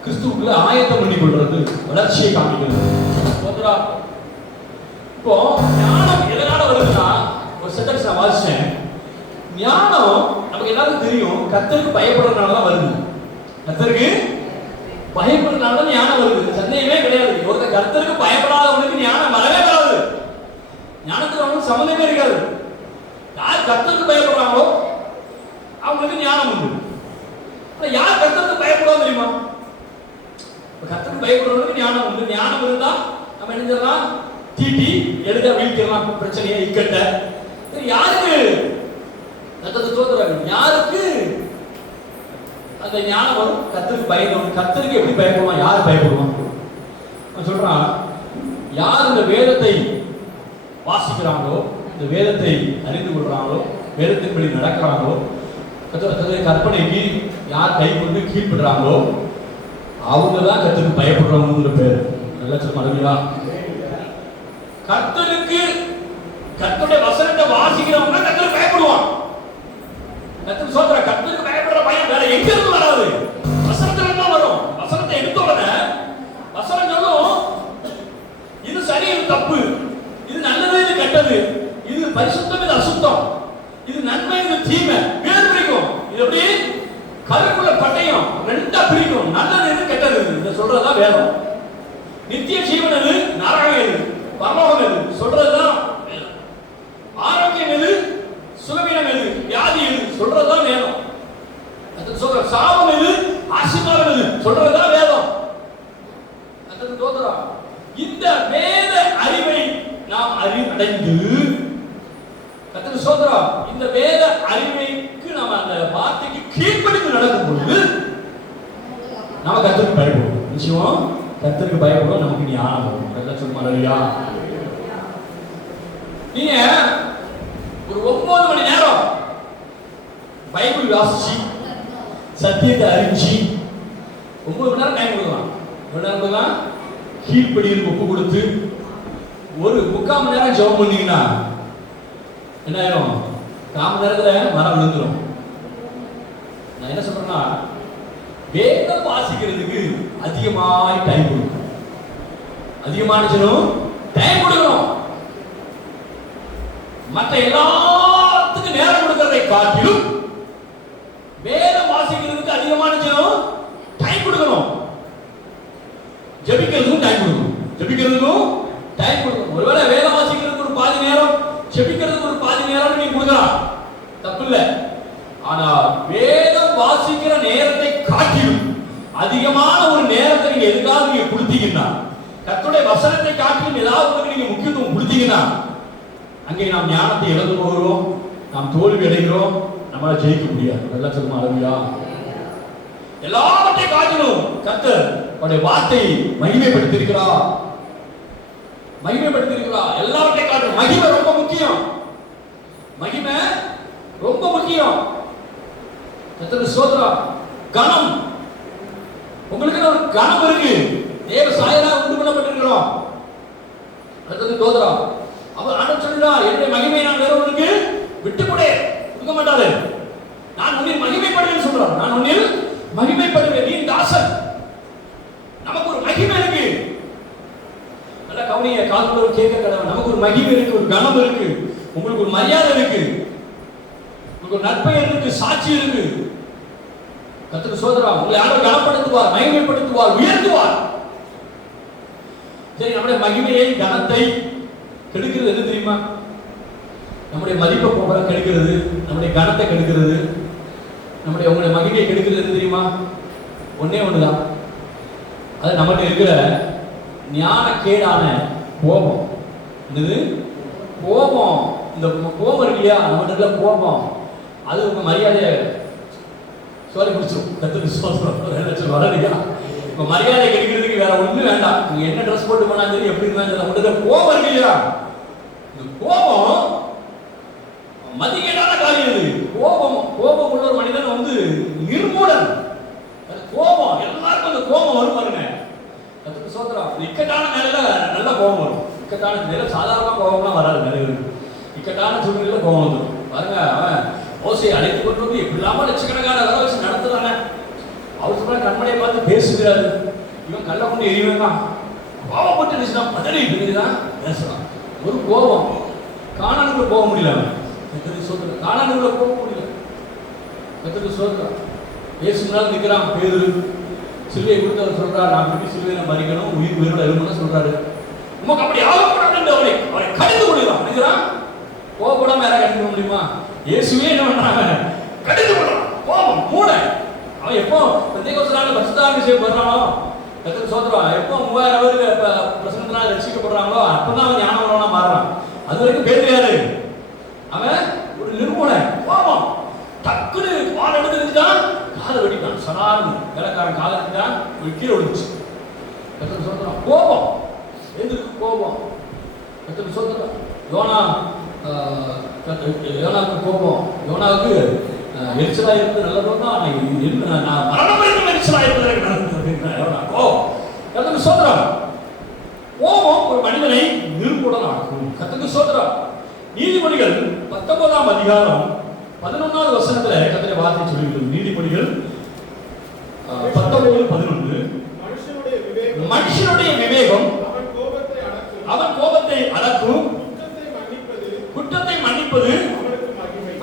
கிறிஸ்துவுக்குள்ள ஆயத்தம் பண்ணி கொள்றது, வளர்ச்சியை காமிக்கிறது. இப்போ ஞானம் எதனால வருதுன்னா, ஒரு சென்டென்ஸ் நான் வாசிச்சேன். ஞானம் நமக்கு எல்லாருக்கும் தெரியும், கர்த்தருக்கு பயப்படுறதுனால தான் வருது. கர்த்தருக்கு பயப்படுறதுனால தான் ஞானம் வருது, சந்தேகமே கிடையாது. ஒருத்தர் கர்த்தருக்கு பயப்படாதவனுக்கு ஞானம் வரவே வராது. ஞானத்துக்கு அவனுக்கு சம்மந்தமே இருக்காது. யார் கர்த்தருக்கு பயப்படுறாங்களோ அவங்களுக்கு ஞானம் உண்டு. ஆனா யார் கர்த்தருக்கு பயப்படுவாங்க தெரியுமா? கர்த்தருக்கு பயப்படுறவனுக்கு ஞானம் உண்டு. ஞானம் இருந்தா நம்ம என்ன செய்யலாம்? தீட்டி எழுத வீழ்த்திடலாம் பிரச்சனையை, இக்கட்ட. யாருக்கு கர்த்தருக்கு தோத்துறாங்க? யாருக்கு அந்த ஞானம் வரும்? கர்த்தருக்கு பயந்தவன். கர்த்தருக்கு எப்படி பயப்படுவான்? யார் பயப்படுவான்? நான் சொல்றான், யார் இந்த வேதத்தை வாசிக்கிறாங்களோ, இந்த வேதத்தை அறிந்து கொள்றாங்களோ, வேதத்தின்படி நடக்கிறாங்களோ, கற்பனைக்கு யார் கை கொண்டு கீழ்படுறாங்களோ அவங்க தான் கர்த்தருக்கு பயப்படுறவங்க பேர். நல்லா சொல்லுங்களா? கர்த்தருக்கு கர்த்தருடைய வசனத்தை வாசிக்கிறவங்க கர்த்தருக்கு பயப்படுவான். கர்த்தர் சொல்ற கர்த்தருக்கு பயப்படுற பயம் வேற எங்க இருந்து வராது? வசனத்துல தான் வரும். வசனத்தை எடுத்த உடனே வசனம் சொல்லும், இது சரி, இது தப்பு, இது நல்லது, இது கெட்டது, இது பரிசுத்தம், இது அசுத்தம், இது நன்மை, இது தீமை, வேறு பிரிக்கும். இது எப்படி கருக்குள்ள பட்டயம் ரெண்டா பிரிக்கும். நல்லது எது, கெட்டது எது, இதை சொல்றதா வேதம். நித்திய ஜீவன் எது, நரகம் எது, பரலோகம் எது, சொல்றதுதான் வேதம். ஆரோக்கியம் எது, சுகவீனம் எது, வியாதி எது, சொல்றதுதான் வேதம். அது சொல்ற சாபம் எது, ஆசீர்வாதம் எது, சொல்றதுதான் வேதம். அது தோதுரா. இந்த வேத அறிவை நாம் அடைந்து கர்த்தர் சோதரா, இந்த வேத அறிவைக்கு நாம அந்த வார்த்தைக்கு கீழ்ப்படிந்து நடக்கும் பொழுது நாம கர்த்தருக்கு பயப்படுவோம். நிச்சயம் கர்த்தருக்கு பயப்படுவோம். நமக்கு ஞானம் வரும். கர்த்தர் சொல்லுமாறியா? நீங்க ஒரு 9 மணி நேரம் பைபிள் வாசிச்சு சத்தியத்தை அறிஞ்சு 9 மணி நேரம் டைம் கொடுக்கலாம். எவ்வளவு நேரம் கொடுக்கலாம்? கீழ்ப்படியில் ஒப்பு கொடுத்து ஒரு 3/4 மணி நேரம் ஜெபம் பண்ணீங்கன்னா என்ன ஆயிரும்? 1/4 மணி நேரத்துல மரம் விழுந்துரும். நான் என்ன சொல்றேன்னா, வேதம் வாசிக்கிறதுக்கு அதிகமாய் டைம் கொடுக்கணும். அதிகமான டைம் கொடுக்கணும். மற்ற எல்லாத்துக்கும் நேரம் கொடுக்கறதை காட்டிலும் வேதம் வாசிக்கிறதுக்கு அதிகமான டைம் கொடுக்கணும். ஜெபிக்கிறதுக்கும் டைம் கொடுக்கணும். ஜெபிக்கிறதுக்கும் டைம் கொடுக்கணும். ஒருவேளை வேதம் வாசிக்கிறதுக்கு ஒரு பாதி நேரம், ஜெபிக்கிறதுக்கு ஒரு பாதி நேரம் நீங்க கொடுக்கலாம், தப்பு இல்லை. ஆனா வேதம் வாசிக்கிற நேரத்தை காட்டிலும் அதிகமான ஒரு நேரத்தை நீங்க எதுக்காக நீங்க கொடுத்தீங்கன்னா, கர்த்தருடைய வசனத்தை காட்டிலும் ஏதாவது நீங்க முக்கியத்துவம் கொடுத்தீங்கன்னா, அங்கே நாம் ஞானத்தை இழந்து போகிறோம், நாம் தோல்வி அடைகிறோம், நம்மளால ஜெயிக்க முடியாது. நல்லா சொல்லுமா? அழகியா? எல்லாவற்றையும் காட்டிலும் கர்த்தர் அவருடைய வார்த்தையை மகிமைப்படுத்தியிருக்கிறார். மகிமைப்படுத்தியிருக்கிறார். எல்லாவற்றையும் காட்டிலும் மகிமை ரொம்ப முக்கியம். மகிமை ரொம்ப முக்கியம். கர்த்தர் சோதரா, கணம், உங்களுக்கு ஒரு கணம் இருக்கு. தேவ சாயலாக உண்டு பண்ணப்பட்டிருக்கிறோம். கர்த்தர் சோதரா, அவர் ஆண்டவர் சொல்றார், என்னுடைய மகிமையை நான் வேறொருவருக்கு விட்டுக்கொடே கொடுக்க மாட்டாரு. நான் உன்னில் மகிமைப்படுவேன் சொல்றார். நான் உன்னில் மகிமைப்படுவேன். நீ தாசன். நமக்கு ஒரு மகிமை இருக்கு. நல்ல கவனிய கால்போர் கேட்க கடவுள். நமக்கு ஒரு மகிமை இருக்கு, ஒரு கணம் இருக்கு, உங்களுக்கு ஒரு மரியாதை இருக்கு, உங்களுக்கு ஒரு நற்பெயர் இருக்கு, சாட்சி இருக்கு. கர்த்தர் சோதரா, உங்களை யாரும் கனப்படுத்துவார், மகிமைப்படுத்துவார், உயர்த்துவார். சரி, நம்முடைய மகிமையை கனத்தை கெடுக்கிறது எது தெரியுமா? நம்முடைய மதிப்பை போக கெடுக்கிறது, நம்முடைய கனத்தை கெடுக்கிறது, நம்முடைய உங்களுடைய மகிமையை கெடுக்கிறது எது தெரியுமா? ஒன்னே ஒண்ணுதான். அது நம்மகிட்ட இருக்கிற ஞானக்கேடான கோபம். என்னது? கோபம். இந்த கோபம் இருக்கு இல்லையா, நம்மகிட்ட இருக்கிற கோபம், அது உங்க மரியாதையை சொல்லி முடிச்சிடும். கத்துக்கு சொல்றோம் வரலையா? உங்க மரியாதை கெடுக்கிறதுக்கு வேற ஒண்ணு வேண்டாம். நீங்க என்ன ட்ரெஸ் போட்டு போனாலும் சரி, எப்படி இருந்தாலும் நம்மகிட்ட கோபம் இருக்கு இல்லையா, இந்த கோபம் மதிக்கேடான காரியம். இது கோபம் உள்ள ஒரு மனிதன் நிர்மூலன். கோபம் எல்லாருக்கும் அந்த கோபம் வரும் பாருங்க. அதுக்கு சோதரம் இக்கட்டான நிலையில நல்ல கோபம் வரும். இக்கட்டான நிலையில சாதாரண கோபம்லாம் வராது. நிறைய இக்கட்டான சூழ்நிலையில கோபம் வந்துடும் பாருங்க. அவன் ஓசையை அழைத்து கொண்டு வந்து எப்படி இல்லாம லட்சக்கணக்கான வர வச்சு நடத்துறாங்க. அவர் சொல்ற கண்மனையை பார்த்து பேசுகிறாரு. இவன் கல்ல கொண்டு எரிவன் கோபப்பட்டு பதறி தான் பேசுறான். ஒரு கோபம் காணானுக்கு போக முடியல. அவன் கர்த்தருக்கு ஸ்தோத்திரம். கானானுக்குள்ள போக முடியல. கர்த்தருக்கு ஸ்தோத்திரம். இயேசு முன்னால் நிற்கிறான் பேதுரு. சிலுவையை கொடுத்து அவர் சொல்றாரு, நான் போய் சிலுவையில மறிக்கணும், உயிரோட எழுமணும்னு சொல்றாரு. உமக்கு அப்படி ஆகக்கூடாதுன்னு அவரை கடிந்து கொள்கிறான். நினைக்கிறான் கோபப்படாம யாரை கடிந்து கொள்ள முடியுமா? இயேசுவே என்ன பண்றாங்க? கடிந்து கொள்றான். கோபம் மூட. அவன் எப்போ பெந்தேகோஸ்தே பரிசுத்தாவி செய்யப்படுறானோ, கர்த்தருக்கு ஸ்தோத்திரம், எப்போ 3000 பேர் பிரசங்கத்தினால ரட்சிக்கப்படுறாங்களோ அப்பதான் அவன் ஞானவனா மாறுறான். அது வரைக்கும் பேதுரு யாரு? அவன் ஒரு நிர்மூலன். கோபம் டக்குன்னு வாழ எடுத்துட்டான், காலை வெட்டிட்டான். சனார்னு வேலைக்காரன் காலை எடுத்துட்டான், கீழே விழுந்துச்சு. கர்த்தருக்கு ஸ்தோத்திரம். கோபம் எதுக்கு கோபம்? கர்த்தருக்கு ஸ்தோத்திரம். யோனாவுக்கு கோபம். யோனாவுக்கு எரிச்சலா இருந்து நல்லதுன்னா நான் மரணம் வரைக்கும் எரிச்சலா இருந்தது. கர்த்தருக்கு ஸ்தோத்திரம். கோபம் ஒரு மனிதனை நிர்மூலன் ஆக்கும். கர்த்தருக்கு ஸ்தோத்திரம். நீதிமொழிகள் 19ஆம் அதிகாரம் 11வது வசனத்துல கர்த்தருடைய வார்த்தை சொல்லுகிறது. நீதிமொழிகள் 19:11. மனுஷனுடைய விவேகம் அவன் கோபத்தை அடக்கும், குற்றத்தை மன்னிப்பது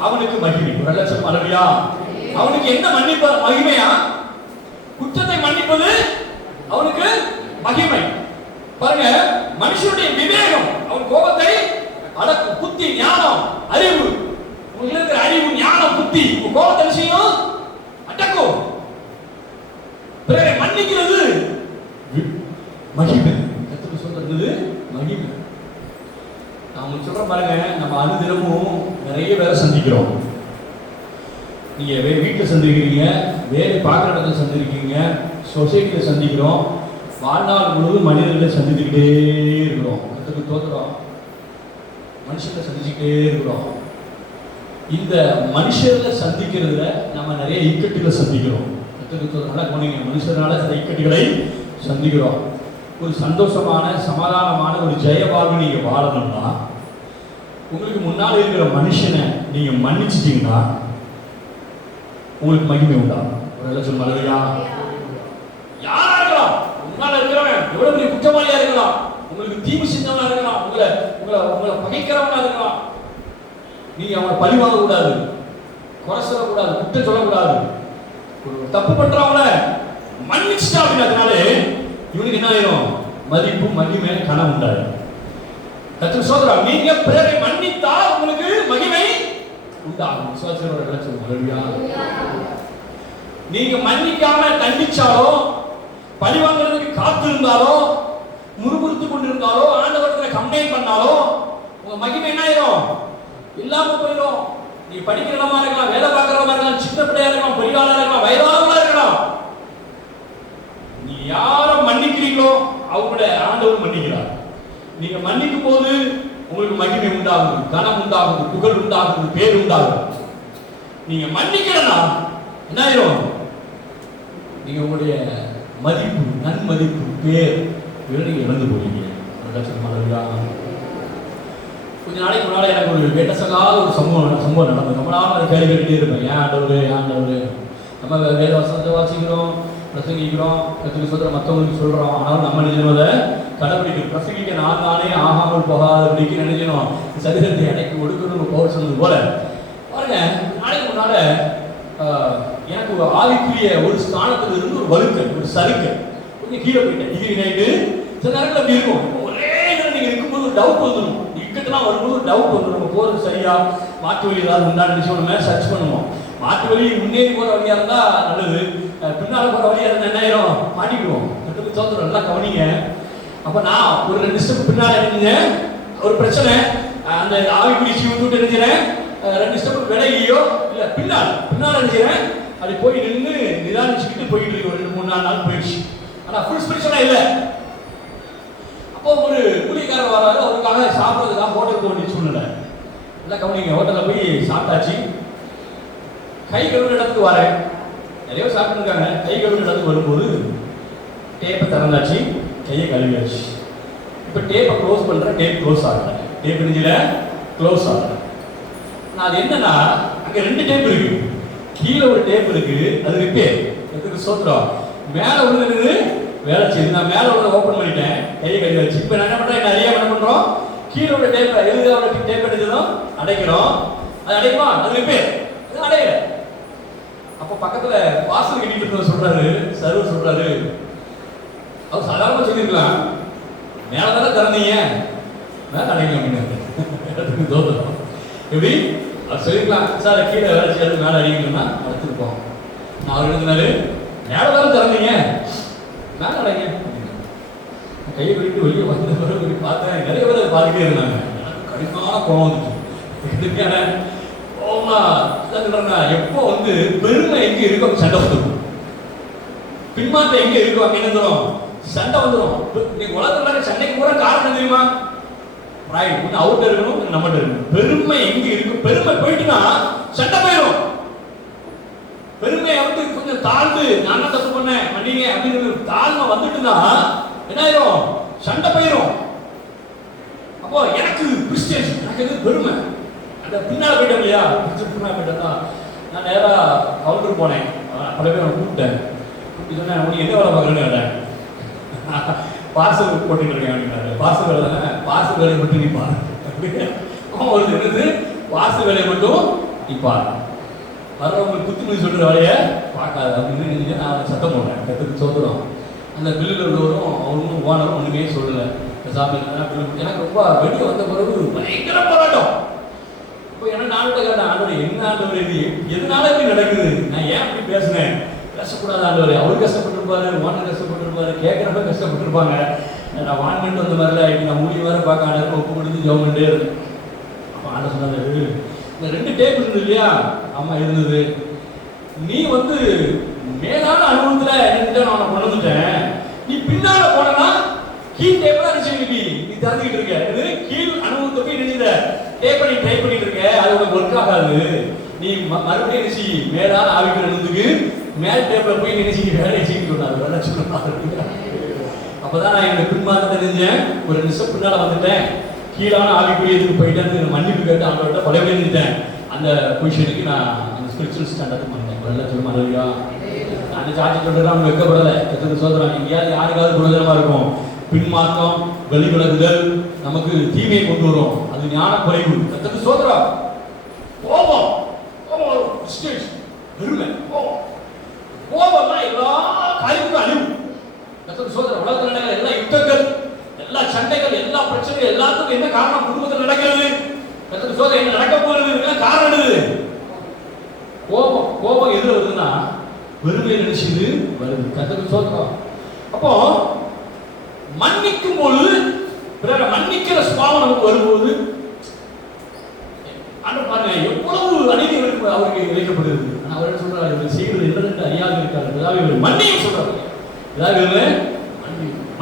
அவனுக்கு மகிமை. ஒரு லட்சம் அல்லையா? அவனுக்கு என்ன மன்னிப்பு மகிமையா? குற்றத்தை மன்னிப்பது அவனுக்கு மகிமை. பாருங்க, மனுஷனுடைய விவேகம் அவன் கோபத்தை அடக்கும். புத்தி, ஞானம், அறிவு, உங்களுக்கு இருக்கிற அறிவு, ஞானம், புத்தி கோபத்தை செய்யும், அடக்கும். பிறரை மன்னிக்கிறது மகிமை. கர்த்தருக்கு சொல்றது மகிமை. நாம சொல்ற பாருங்க, நம்ம அனுதினமும் நிறைய பேரை சந்திக்கிறோம். நீங்க வீட்டில் சந்திக்கிறீங்க, வேலை பார்க்குற இடத்துல சந்திக்கிறீங்க, சொசைட்டியில் சந்திக்கிறோம், வாழ்நாள் முழுவதும் மனிதர்களை சந்திச்சுக்கிட்டே இருக்கிறோம். கர்த்தருக்கு ஸ்தோத்திரம். மனுஷங்களை சந்திச்சுக்கிட்டே இருக்கிறோம். இந்த மனுஷர்களை சந்திக்கிறதுல நம்ம நிறைய இக்கட்டுகளை சந்திக்கிறோம். கர்த்தருக்கு ஸ்தோத்திரம். நல்லா போனீங்க, மனுஷனால சில இக்கட்டுகளை சந்திக்கிறோம். ஒரு சந்தோஷமான சமாதானமான ஒரு ஜெய வாழ்வு நீங்க வாழணும்னா, உங்களுக்கு முன்னால் இருக்கிற மனுஷனை நீங்க மன்னிச்சிட்டீங்கன்னா உங்களுக்கு மகிமை உண்டாகும். ஒரு லட்சம் மலரையா யாரா இருக்கலாம், முன்னால இருக்கிறவன் எவ்வளவு பெரிய குற்றவாளியா இருக்கலாம், உங்களுக்கு தீமை செஞ்சவனா இருக்கலாம், உங்களை உங்களை உங்களை பகைக்கிறவனா இருக்கலாம். நீங்க அவங்களை பழி வாங்க கூடாது, குறை சொல்லக்கூடாது, குற்றம் சொல்லக்கூடாது. ஒரு தப்பு பண்றவங்கள மன்னிச்சுட்டா அப்படின்னாலே இவனுக்கு என்ன ஆயிரும்? மதிப்பு, மகிமை, கனம் உண்டாயிரும். கர்த்தருக்கு ஸ்தோத்திரம். நீங்க பிறரை மன்னித்தால் உங்களுக்கு மகிமை உண்டாகும். விசுவாசியோட லட்சம் மகிழ்ச்சியா. நீங்க மன்னிக்காம தண்டிச்சாலோ, பழி வாங்குறதுக்கு காத்திருந்தாலோ, முறுமுறுத்து கொண்டிருந்தாலோ, ஆண்டவர்கிட்ட கம்ப்ளைண்ட் பண்ணாலோ உங்க மகிமை என்ன ஆயிரும்? இல்லாம போயிடும். நீ படிக்கிற இடமா இருக்கலாம், வேலை பார்க்கறவமா இருக்கலாம், சின்ன பிள்ளையா இருக்கலாம், பெரியாளா இருக்கலாம், வயதானவங்களா இருக்கலாம். நீ யார மன்னிக்கிறீங்களோ அவங்கள ஆண்டவர் மன்னிக்கிறார். நீங்க மன்னிக்கும் போது உங்களுக்கு மகிமை உண்டாகுது, கனம் உண்டாகுது, புகழ் உண்டாகுது, பேர் உண்டாகுது. நீங்க மன்னிக்கிறனா என்ன ஆயிரும்? நீங்க உங்களுடைய மதிப்பு, நன்மதிப்பு, பேர் நீங்க இழந்து போறீங்க. கொஞ்ச நாளைக்கு முன்னாடி எனக்கு ஒரு வேட்டசங்காத ஒரு சம்பவம் நடந்தது. ரொம்ப நாள் கேள்வி கேட்டுட்டே இருப்பேன், ஏன் ஆண்டவர் நம்ம வேத வசனத்தை வாசிக்கிறோம், பிரசங்கிக்கிறோம், கர்த்தருக்கு ஸ்தோத்திரம், மற்றவங்களுக்கு சொல்றோம், ஆனாலும் நம்ம நினைச்சதை கடைபிடிக்கணும். பிரசங்கிக்க நானே ஆகாமல் போகாதபடிக்கு நினைக்கணும், சரீரத்தை அடைக்கி ஒடுக்கணும்னு போக சொன்னது போல. பாருங்க, நாளைக்கு முன்னால எனக்கு ஒரு ஆவிக்குரிய ஒரு ஸ்தானத்துல இருந்து ஒரு வழுக்கல், ஒரு சறுக்கல், கொஞ்சம் கீழே போயிட்டேன். டிகிரி நைட்டு சில நேரங்கள் அப்படி இருக்கும். ஒரே நேரம் நீங்க இருக்கும்போது ஒரு டவுட் வந்துடும், இக்கட்டெல்லாம் வரும்போது ஒரு டவுட் வந்துடும். நம்ம போறது சரியா, மாற்று வழி ஏதாவது உண்டா நினைச்சு நம்ம சர்ச் பண்ணுவோம். மாற்று வழி முன்னேறி போற வழியா இருந்தா நல்லது, பின்னால போற வழியா இருந்தா என்ன ஆயிரும்? மாட்டிக்குவோம். கர்த்தருக்கு ஸ்தோத்திரம். நல்லா கவனிங்க. அப்ப நான் ஒரு 2 ஸ்டெப் பின்னால இருந்தேன், ஒரு பிரச்சனை, அந்த ஆவிக்குரிய ஜீவத்தோடு இருந்தேன், 2 ஸ்டெப் விலகியோ இல்ல பின்னால இருந்தேன், அது போய் நின்று நிதானிச்சுக்கிட்டு போயிட்டு இருக்கு. ஒரு 2-3 நாள் போயிடுச்சு. ஆனா ஃபுல் ஸ்பிரிச்சுவலா இல்ல. அப்போ ஒரு கூலிக்காரர் வராரு, அவருக்காக சாப்பிட்றதுக்காக ஹோட்டல் போக வேண்டிய சூழ்நிலை. நல்லா கவனிங்க. ஹோட்டல்ல போய் சாப்பிட்டாச்சு. கை கழுவுற இடத்துக்கு வரேன், நிறைய சாப்பிட்டு இருக்காங்க. கை கழுவுற இடத்துக்கு வரும்போது டேப்பை திறந்தாச்சு, கையை கழுவியாச்சு. இப்போ டேப்பை க்ளோஸ் பண்றேன், டேப் க்ளோஸ் ஆகல, டேப் நெஞ்சில க்ளோஸ் ஆகல. நான் அது என்னன்னா, அங்க 2 டேப் இருக்கு, கீழே ஒரு டேப் இருக்கு, அது ரிப்பேர். எதுக்கு ஸ்தோத்திரம். மேல உள்ளது வேலை செய்யுது. நான் மேல உள்ள ஓபன் பண்ணிட்டேன், கையை கழுவியாச்சு. இப்போ நான் என்ன பண்றேன், நிறைய என்ன பண்றோம், கீழே உள்ள டேப்பை எழுதாவோட டேப் அடிச்சதும் அடைக்கிறோம், அது அடையுமா? அது ரிப்பேர், அது அடையல. அப்போ பக்கத்துல வாசல் கட்டிட்டு சொல்றாரு, சர்வர் சொல்றாரு, அவர் சாதாரணமா சொல்லிருக்கலாம், மேலதானே திறந்தீங்க, மேல அடையல அப்படின்னு தோணும். எப்படி அவர் சொல்லிருக்கலாம், சார் கீழே வேலை செய்யறது மேல அடிக்கணும்னா வச்சுருப்போம். நான் அவர் எழுதினாரு, மேலதானே திறந்தீங்க, மேல அடைங்க. கையை கழிட்டு வெளியே வந்த பிறகு பார்த்தேன், நிறைய பேர் அதை பார்த்துட்டே இருந்தாங்க. எனக்கு கடினமான கோபம் வந்துச்சு. எப்போ வந்து பெருமை எங்க இருக்கும் சண்டை வந்துடும், பின்மாற்றம் எங்க இருக்கும் அங்க என்னதுரும் சண்டை வந்துடும். நீங்க உலகத்துல சண்டைக்கு கூட காரணம் தெரியுமா? ரைட், ஒன்று அவுட் இருக்கணும், நம்மகிட்ட இருக்கணும். பெருமை எங்க இருக்கும்? பெருமை போயிட்டுனா சண்டை போயிடும். பெருமையை வந்து கொஞ்சம் தாழ்ந்து நான் தான் தப்பு பண்ணேன் மன்னிங்க அப்படின்னு தாழ்மை வந்துட்டுனா என்ன ஆயிரும்? சண்டை போயிடும். அப்போ எனக்கு கிறிஸ்டியன்ஸ், எனக்கு எது பெருமை, அந்த பின்னால் போயிட்டோம் இல்லையா, பின்னால் போயிட்டா நான் நேராக கவுண்டர் போனேன். பல பேர் அவனை கூப்பிட்டேன். கூப்பிட்டு சொன்னேன், உனக்கு என்ன வேலை பார்க்குறேன்னு கேட்டேன். பார்சல் போட்டுட்டு இருக்கேன் அப்படின்னாரு. பார்சல் வேலை தானே, பார்சல் வேலையை மட்டும் நீ பாரு அப்படின்னு. அவன் ஒரு என்னது பார்சல் வேலையை மட்டும் நீ பாரு, வர்றவங்களுக்கு குத்துமதி சொல்கிற வேலையை பார்க்காது அப்படின்னு நான் சத்தம் போடுறேன். கற்றுக்கு சோதரம் அந்த பில்லில் உள்ளவரும் அவரும் ஓனரும் ஒன்றுமே சொல்லலை. சாமி எனக்கு ரொம்ப வெளியே வந்த பிறகு பயங்கர போராட்டம். இப்போ எனக்கு நான்கிட்ட கேட்டேன், ஆண்டவர் என்ன ஆண்டவர் இது, எதனால இப்படி நடக்குது, நான் ஏன் அப்படி பேசுனேன், பேசக்கூடாது ஆண்டவர். அவர் கஷ்டப்பட்டுருப்பாரு, ஓனர் கஷ்டப்பட்டுருப்பாரு, கேட்குறப்ப கஷ்டப்பட்டுருப்பாங்க. நான் வாங்கிட்டு வந்த மாதிரில இன்னைக்கு நான் மூடி வேறு பார்க்க ஆண்டவர் ஒப்பு கொடுத்து ஜெபம் பண்ணிட்டே இருந்தேன். அப்போ ஆண்டவர் சொன்னாரு, இந்த 2 டேப் இருந்தது இல்லையா, அம்மா இருந்தது, நீ வந்து மேலான அனுபவத்தில் என்ன நான் கொண்டு வந்துட்டேன், நீ பின்னால போனா கீழ் டேப்லாம் நினைச்சு நீ தந்துக்கிட்டு இருக்க, இது கீழ் அனுபவத்தை போய் நினைச்ச டேப் பண்ணி ட்ரை பண்ணிட்டு இருக்க, அது உனக்கு ஒர்க் ஆகாது. நீ மறுபடியும் நினைச்சி மேலான ஆவிக்கிற அனுபவத்துக்கு மேல் டேப்ல போய் நினைச்சு வேலை செய்யணும் சொன்னாரு. வேலை சொன்னாரு. அப்பதான் நான் என்னோட பின்மாற்றத்தை தெரிஞ்சேன். ஒரு நிமிஷம் பின்னால வந்துட்டேன், கீழான ஆவிக்குரியதுக்கு போயிட்டேன், மன்னிப்பு கேட்டு அவங்கள்ட்ட பழைய இருந்துட்டேன். அந்த பொசிஷனுக்கு நான் அந்த ஸ்பிரிச்சுவல் ஸ்டாண்டர்ட் பண்ணேன். வெள்ள சொல்லுமா இல்லையா, அந்த சாட்சி சொல்றது அவங்க வைக்கப்படலை. எத்தனை சோதரம் எங்கேயாவது யாருக்காவது பிரயோஜனமா இருக்கும். பின்மாற்றம், வெளிவிலகுதல் நமக்கு தீமையை கொண்டு வரும். அது ஞான குறைவு. எத்தனை சோதரம் கோபம், பெருமை, கோபம் தான் எல்லா காரியங்களும் அழிவு. எத்தனை சோதரம் உலகத்தில் நடக்கிற எல்லா யுத்தங்கள், எல்லா சண்டைகள், எல்லா பிரச்சனைகள் எல்லாத்துக்கும் என்ன காரணம்? குடும்பத்தில் நடக்கிறது. எத்தனை சோதரம் என்ன நடக்க போறது காரணம் என்னது? கோபம். கோபம் எது வருதுன்னா பெருமை நினைச்சது வருது. கத்தருக்கு சோதரம். அப்போ மன்னிக்கும் பொழுது, பிறரை மன்னிக்கிற சுபாவம் நமக்கு வரும்போது ஆண்டவர் பாருங்க எவ்வளவு அநீதி அவருக்கு இழைக்கப்படுகிறது. ஆனால் அவர் சொல்றாரு, இவர் செய்வது என்னென்று அறியாது இருக்காரு. ஏதாவது இவர் மன்னியும் சொல்றாரு. ஏதாவது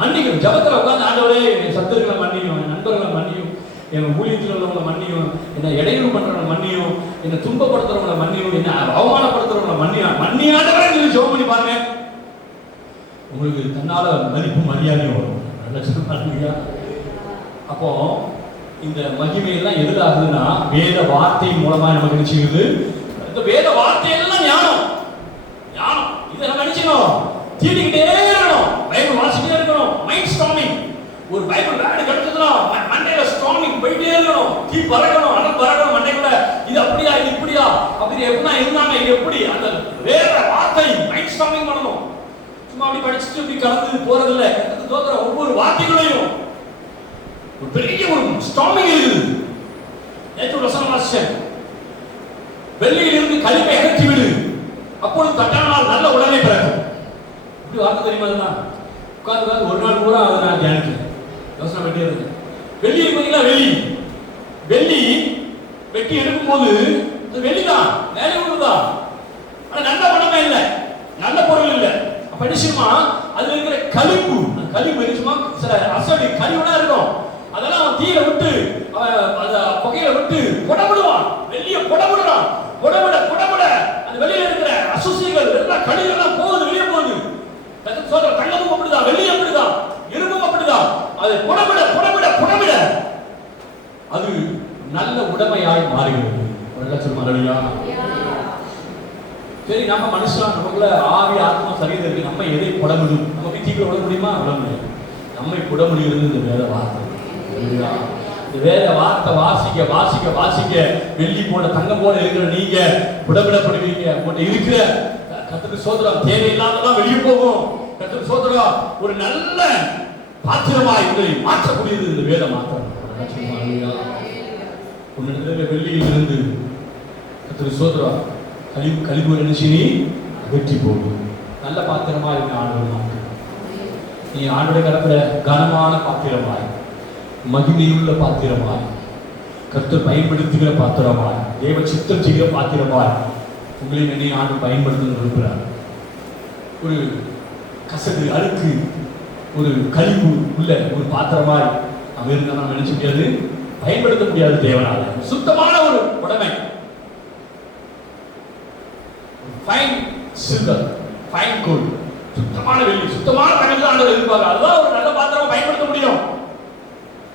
மன்னிக்கணும். ஜபத்தில் உட்காந்து ஆண்டவரே என் சத்துருக்களை மன்னியும், என் நண்பர்களை மன்னியும், என் ஊழியத்தில் உள்ளவங்களை மன்னியும், என்னை இடையூறு பண்றவங்களை மன்னியும், என்னை துன்பப்படுத்துறவங்களை மன்னியும், என்னை அவமானப்படுத்துறவங்களை மன்னியாண்டவரை சொல்லி ஜெபம் பண்ணி பாருங்க. உங்களுக்கு தன்னால மதிப்பு மரியாதையும் வரும். அப்போ இந்த மகிமையெல்லாம் எதிராகுதுன்னா வேத வார்த்தை மூலமா நமக்கு நினைச்சுக்குது. இந்த வேத வார்த்தையெல்லாம் ஞானம். ஞானம் இதை நம்ம நினைச்சணும், தீடிக்கிட்டே இருக்கணும், பைபிள் வாசிக்கிட்டே இருக்கணும். Mind storming. ஒரு பைபிள் வேர்டு கிடைச்சதுன்னா மண்டையில ஸ்டார்மிங் போயிட்டே இருக்கணும். தீ பறக்கணும், அனல் பறக்கணும் மண்டைக்குள்ள. இது அப்படியா, இது இப்படியா, அப்படி எப்படின்னா இருந்தாங்க, இது எப்படி, அந்த வேற வார்த்தை மைண்ட் ஸ்டார்மிங் பண்ணணும். சும்மா அப்படி படிச்சுட்டு இப்படி கலந்து போறதில்லை. ஒவ்வொரு வார்த்தைகளையும் ஒரு பெரிய ஒரு ஸ்டார்மிங் இருக்குது. நேற்று வசனம் வாசிச்சேன், வெள்ளியிலிருந்து கழிப்பை அகற்றி விடு, அப்பொழுது தட்டானால் நல்ல உடனே பிறக்கும். இப்படி வார்த்தை தெரியுமா? அதுதான் உட்காந்து ஒரு நாள் பூரா அதை நான் தியானிச்சேன், யோசனை பண்ணிட்டே இருந்தேன். வெள்ளி இருக்கீங்களா, வெள்ளி வெட்டி எடுக்கும் போது அது வெள்ளிதான், வேலை ஒண்ணுதான், ஆனா நல்ல உடம்பே இல்லை, நல்ல பொருள் இல்லை. அப்ப நிச்சயமா அதுல இருக்கிற கழிப்பு, கழிவு நிச்சயமா சில அசடி கழிவுலாம் இருக்கும். அதெல்லாம் அவன் தீயில விட்டு அந்த புகையில விட்டு புடவிடுவான். வெள்ளிய புடவிடுறான். புடவிட அந்த வெளியில இருக்கிற அசுசிகள் எல்லாம் கழிவுலாம் போகுது, வெளியே போகுது. சொல்ற தங்கமும் அப்படிதான், வெள்ளியும் அப்படிதான், இரும்பும் அப்படிதான். அதை புடவிட அது நல்ல உடைமையாய் மாறுகிறது. சொல்லுமா? சரி, நம்ம மனுஷன் நமக்குள்ள ஆவி ஆத்மா சரீரம் இருக்கு. நம்ம எதை புடமிடும்? நம்ம தீவிர விட முடியுமா? விட முடியும். நம்மை புட முடிகிறது இந்த வேத வார்த்தை. வேற வார்த்தை வாசிக்க வாசிக்க வாசிக்க வெள்ளி போல தங்கம் போல இருக்கிற நீங்க விடவிடப்படுவீங்க. உங்கள்கிட்ட இருக்கிற கர்த்தருக்கு ஸ்தோத்திரம் தேவையில்லாததான் வெளியே போகும். கர்த்தருக்கு ஸ்தோத்திரம் ஒரு நல்ல பாத்திரமா உங்களை மாற்றக்கூடியது இந்த வேத மாத்திரம். உன்னிடத்துல வெள்ளியில் இருந்து கர்த்தருக்கு ஸ்தோத்திரம் கழிவு நினைச்சு நீ வெற்றி போகும். நல்ல பாத்திரமா இருக்க ஆண்டவர் நீ ஆண்டோட கடத்துல கனமான பாத்திரமாய் மகிமையுள்ள பாத்திரமாய் கர்த்தர் பயன்படுத்துகிற பாத்திரமாய் தேவ சித்தம் செய்கிற பாத்திரமாய் உங்களை என்னை ஆண்டு பயன்படுத்த விரும்புகிறார். ஒரு கசடு அழுக்கு ஒரு கழிவு உள்ள ஒரு பாத்திரமாய் அவன் இருந்தால் நாம் நினைச்ச முடியாது, பயன்படுத்த முடியாது. தேவனால சுத்தமான ஒரு உடைமை, ஃபைன் சில்வர், ஃபைன் கோல்ட், சுத்தமான வெள்ளி, சுத்தமான தங்கத்தில் ஆண்டவர் இருப்பாங்க. அதுதான் ஒரு நல்ல பாத்திரம் பயன்படுத்த முடியும்.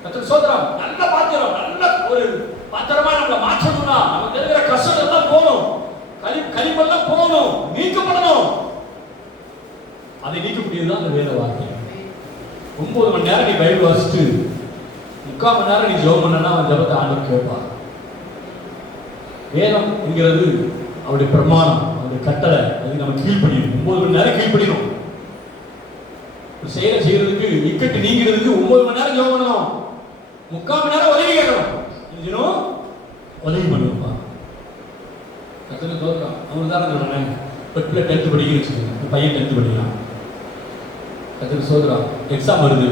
கர்த்தர் ஸ்தோத்திரம். நல்ல பாத்திரம், நல்ல ஒரு பாத்திரமா நம்மளை மாற்றணும்னா நமக்கு இருக்கிற கஷ்டம் எல்லாம் போகணும், கழிவெல்லாம் போகணும், நீக்கப்படணும். அதை நீக்கக்கூடியதுதான் அந்த வேத வார்த்தை. 9 மணி நேரம் நீ பைபிள் வாசிச்சு 3/4 மணி நேரம் நீ ஜெபம் பண்ணனா அவன் ஜெபத்தை ஆண்டவர் கேட்பார். வேதம் என்கிறது அவருடைய பிரமாணம், அவருடைய கட்டளை, அது நம்ம கீழ்ப்படியணும். 9 மணி நேரம் கீழ்ப்படியணும். ஒரு செயலை செய்யறதுக்கு இக்கட்டு நீங்கிறதுக்கு 9 மணி நேரம் ஜெபம் பண்ணணும், 3/4 மணி நேரம் உதவி கேட்கணும். உதவி பண்ணுவோம்ப்பா. கர்த்தருக்கு ஸ்தோத்திரம். அவனுக்கு தான் சொல்றேன், பிள்ளை 10th படிக்கிறேன்னு வச்சுக்கோங்க, பையன் 10th படிக்கிறான். கர்த்தருக்கு ஸ்தோத்திரம். எக்ஸாம் வருது,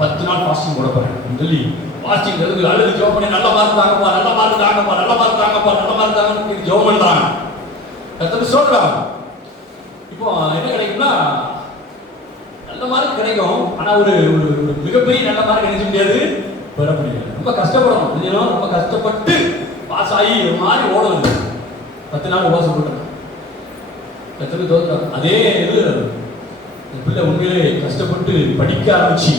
10 நாள் ஃபாஸ்டிங் போட போறேன் சொல்லி ஃபாஸ்டிங் இருந்து அழுது ஜெபம் பண்ணி நல்ல மார்க் தாங்கப்பா, நல்ல மார்க் தாங்கப்பா, நல்ல மார்க் தாங்கப்பா, நல்ல மார்க் தாங்கன்னு ஜெபம் பண்றாங்க. கர்த்தருக்கு ஸ்தோத்திரம். இப்போ என்ன கிடைக்கும்னா நல்ல மார்க் கிடைக்கும், ஆனா ஒரு மிகப்பெரிய நல்ல மார்க் கிடைக்க முடியாது, பெற முடியாது. ரொம்ப கஷ்டப்படணும், ரொம்ப கஷ்டப்பட்டு பாஸ் ஆகி ஒரு மாதிரி ஓடணும். 10 நாள் உபவாசம் போட்டுருக்கேன். கர்த்தருக்கு ஸ்தோத்திரம். அதே இது பிள்ளை உண்மையிலே கஷ்டப்பட்டு படிக்க ஆரம்பிச்சு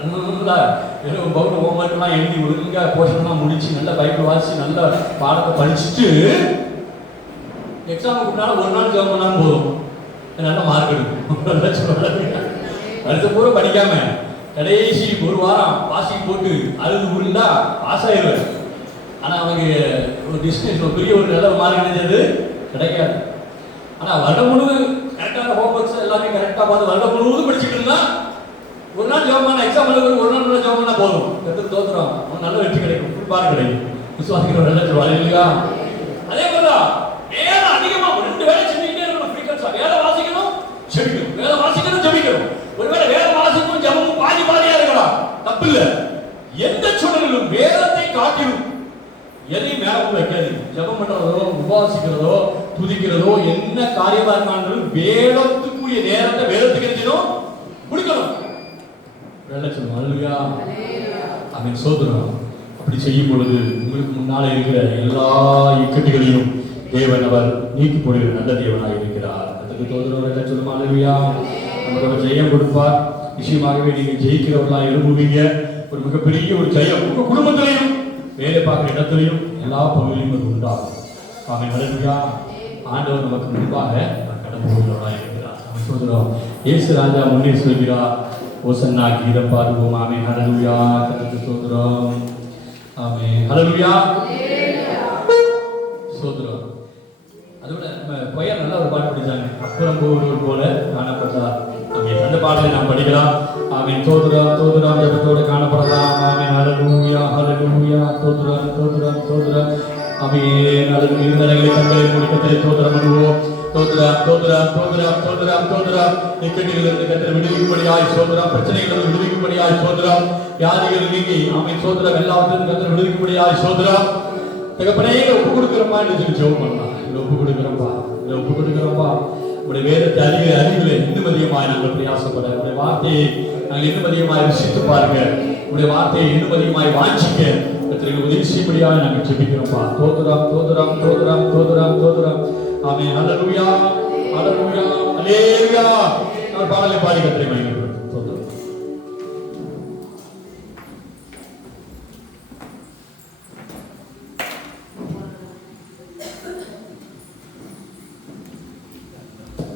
நல்லா வெறும் பவுன் ஹோம்ஒர்க்லாம் எழுதி ஒழுங்கா போர்ஷன்லாம் முடிச்சு நல்ல பைபிள் வாசிச்சு நல்ல பாடத்தை படிச்சுட்டு எக்ஸாமுக்கு முன்னால ஒரு நாள் ஜெபம் பண்ணாலும் போதும், நல்ல மார்க் எடுக்கும். அடுத்த பூரா படிக்காம கடைசி ஒரு வாரம் வாசிங் போட்டு அழுது உருண்டா பாஸ் ஆயிடுவார். ஆனா அவனுக்கு ஒரு டிஸ்டன்ஸ் ஒரு பெரிய ஒரு நல்ல மார்க் நினைச்சது கிடைக்காது. ஆனா வருடம் முழுவதும் கரெக்டான ஹோம்ஒர்க்ஸ் எல்லாமே கரெக்டா பார்த்து வருடம் முழுவதும் படிச்சுட்டு இருந்தா ஒரு நாள் ஜெபமான எக்ஸாம் எழுதுறது ஒரு நாள் நல்ல ஜெபம் பண்ணா போதும். கர்த்தருக்கு ஸ்தோத்திரம். அவன் நல்ல வெற்றி கிடைக்கும், ஃபுல் மார்க் கிடைக்கும். விசுவாசிக்கிற நல்ல சொல்லுவாங்க இல்லையா? அதே மாதிரிதான் வேலை அதிகமா 2 வேலை செஞ்சுக்கிட்டே இருக்கணும். ஃப்ரீக்வன்ஸா வேலை வாசிக்கணும், ஜெபிக்கணும், வேலை வாசிக்கணும், ஜெபிக்கணும். ஒருவேளை வேலை வாசிக்கும் ஜெபமும் பாதியா இருக்கலாம், தப்பு இல்லை. எந்த சூழலிலும் வேதத்தை காட்டிடும் எதையும் மேல வைக்காது. ஜெபம் பண்றதோ உபவாசிக்கிறதோ துதிக்கிறதோ என்ன காரியமா இருந்தாலும் வேதத்துக்குரிய நேரத்தை வேதத்துக்கு எடுக்கணும், கொடுக்கணும். வேலை சொல்லுவோம். அல்லேலூயா, ஆமென், ஸ்தோத்திரம். அப்படி செய்யும் பொழுது உங்களுக்கு முன்னாலே இருக்கிற எல்லா இக்கட்டுகளையும் தேவன் அவர் நீக்கி போடுகிற நல்ல தேவனாக இருக்கிறார். அதுக்கு ஸ்தோத்திரம். வேலை சொல்லுவோம். அல்லேலூயா. நமக்கு ஜெயம் கொடுப்பார். நிச்சயமாகவே நீங்க ஜெயிக்கிறவர்களா எழுப்புவீங்க. ஒரு மிகப்பெரிய ஒரு ஜெயம் உங்க குடும்பத்திலையும் வேலை பார்க்குற இடத்துலையும் எல்லா பகுதியிலும் அது உண்டாகும். ஆமென், அல்லேலூயா. ஆண்டவர் நமக்கு முன்பாக கடந்து போகிறவராக இருக்கிறார். நம்ம சொல்கிறோம், இயேசு ராஜா முன்னே சொல்கிறார், ஓசன்னா கீதம் பாடுவோம். ஆமென், அல்லேலூயா. கர்த்தருக்கு ஸ்தோத்திரம். ஆமென், அல்லேலூயா, ஸ்தோத்திரம். அதோட நம்ம பையன் நல்ல ஒரு பாட்டு படிச்சாங்க, அப்புறம் போகிறவர் போல காணப்பட்டார். ஆமென், அந்த பாடலை நாம் படிக்கலாம். ஆமென், ஸ்தோத்திரம், ஸ்தோத்திரம், ஜெபத்தோடு காணப்படலாம். ஆமென், அல்லேலூயா, அல்லேலூயா, ஸ்தோத்திரம், ஸ்தோத்திரம், ஸ்தோத்திரம். ஆமென், அல்லேலூயா. இருந்தலைகளை கண்களை முடிக்கத்தை ஸ்தோத்திரம் பண்ணுவோம். ஸ்தோத்திரம், ஸ்தோத்திரம், ஸ்தோத்திரம், ஸ்தோத்திரம், ஸ்தோத்திரம். இக்கட்டிலிருந்து கர்த்தர் விடுவிக்கும்படியாய் ஸ்தோத்திரம், பிரச்சனைகளிலிருந்து விடுவிக்கும்படியாய் ஸ்தோத்திரம், வியாதிகள் நீங்கி ஆமென் ஸ்தோத்திரம், எல்லாவற்றிலும் கர்த்தர் விடுவிக்கும்படியாய் ஸ்தோத்திரம். தகப்பனே ஒப்பு கொடுக்கிறோம்ப்பா என்று சொல்லி ஜெபம் பண்ணலாம். ஒப்பு கொடுக்கிறோம்ப்பா, ஒப்பு கொடுக்கிறோம்ப்பா. உடைய வேதத்தை அறிவிலே இன்னும் அதிகமாக நாங்கள் பிரயாசப்பட, உடைய வார்த்தையை நாங்கள் இன்னும் அதிகமாக ருசித்து பாருங்க, உடைய வார்த்தையை இன்னும் அதிகமாக வாஞ்சிக்க கர்த்தருக்கு உதவி செய்யும்படியாக நாங்கள் ஜெபிக்கிறோம்ப்பா. ஸ்தோத்திரம், ஸ்தோத்திரம், ஸ்தோத்திரம், ஸ்தோத்திரம், ஸ்தோத்திரம். ஆமென், அல்லேலூயா, அல்லேலூயா, அல்லேலூயா. நான் பாடலை பாடி கர்த்தரை மகிமைப்படுத்துகிறேன். ஸ்தோத்திரம்.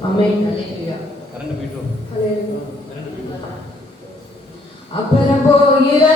ஆமென், அல்லேலூயா. கரண்ட் போயிட்டோம். அல்லேலூயா. அப்புறம் போகிற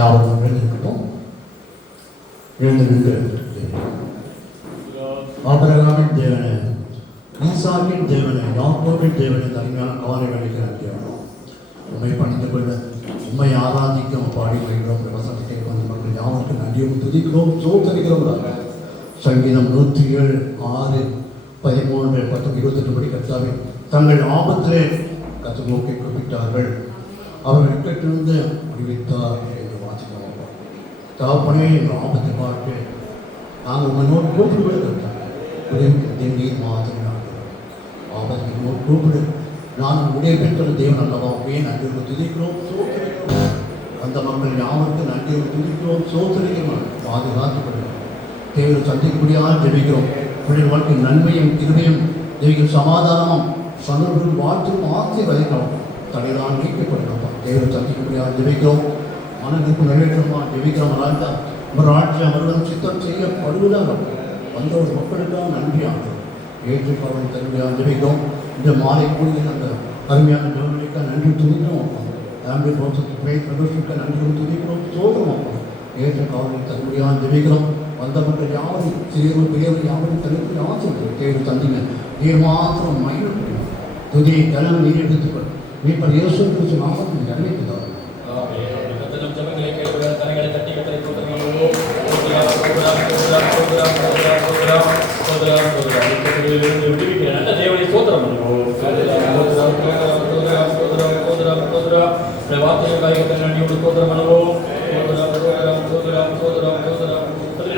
யாரும் எழுந்திருக்கட்டும். எழுந்து நின்று ஆபிரகாமின் தேவனே, ஈசாக்கின் தேவனே, யாக்கோபின் தேவனே, தனியான காலை வேலைக்கு நன்றியானோம். உண்மை பணிந்து கொள்ள உண்மை ஆராதிக்கும் பாடி வருகிறோம். வசனத்தை கேட்கும் மக்கள் யாருக்கு நன்றியும் துதிக்கிறோம், சோதரிக்கிறோம். சங்கீதம் 107, 6, 13, 10, 28 படி கர்த்தாவே தங்கள் ஆபத்திலே கர்த்தரை நோக்கி கூப்பிட்டார்கள், அவர் இக்கட்டிலிருந்து விடுவித்தார் என்று வாசிக்கிறோம். தகப்பனே, எங்கள் ஆபத்தை பார்த்து நாங்கள் உங்களை நோக்கி கூப்பிடுவது உதவிக்கு மாதிரி ஆபத்தை நோக்கி கூப்பிடு. நான் உடைய பெற்ற தேவன் அல்லவா, ஏன் நன்றி துதிக்கிறோம், சோதரிக்கிறோம். அந்த மக்கள் யாருக்கு நன்றி துதிக்கிறோம், சோதரிக்கிறோம். பாதுகாத்துக்கொள்கிறோம். தேவரை சந்திக்கக்கூடியாக ஜெபிக்கிறோம். உடைய வாழ்க்கை நன்மையும் கிருபையும் ஜெபிக்கும் சமாதானமும் சந்தர்ப்பம் வாழ்த்தும் ஆசீர்வதிக்கிறோம். தடைதான் நீக்கப்படுகிறோம். தேவரை சந்திக்கக்கூடியாக ஜெபிக்கிறோம். மனதிற்கு நிறைவேற்றமாக ஜெபிக்கிறோம். ராஜா ஒரு ஆட்சி அவர்களும் சித்தம் செய்யப்படுவதாக வந்த ஒரு மக்களுக்காக நன்றியாக ஏற்றுக்கொள்ளும் தன்மையாக ஜெபிக்கிறோம். இந்த மாலை கூடிய அந்த அருமையான ஜோதிக்க நன்றி துதிக்கிறோம். ஃபேமிலி பிரதோஷத்துக்கு நன்றி துதிக்கிறோம், சோதரம் ஏற்ற காவலை தன்மையாக ஜெபிக்கிறோம். வந்த மக்கள் யாரும் சிறியவர் பெரியவர் யாரும் தனித்து ஆசைப்படுது. தேவை தந்திங்க நீர் மாத்திரம் மயிலும் துதியை கனம் நீர் எடுத்துக்கொள். நீ இப்போ இயேசு கிறிஸ்து நாமத்தில் அறிவித்துதான்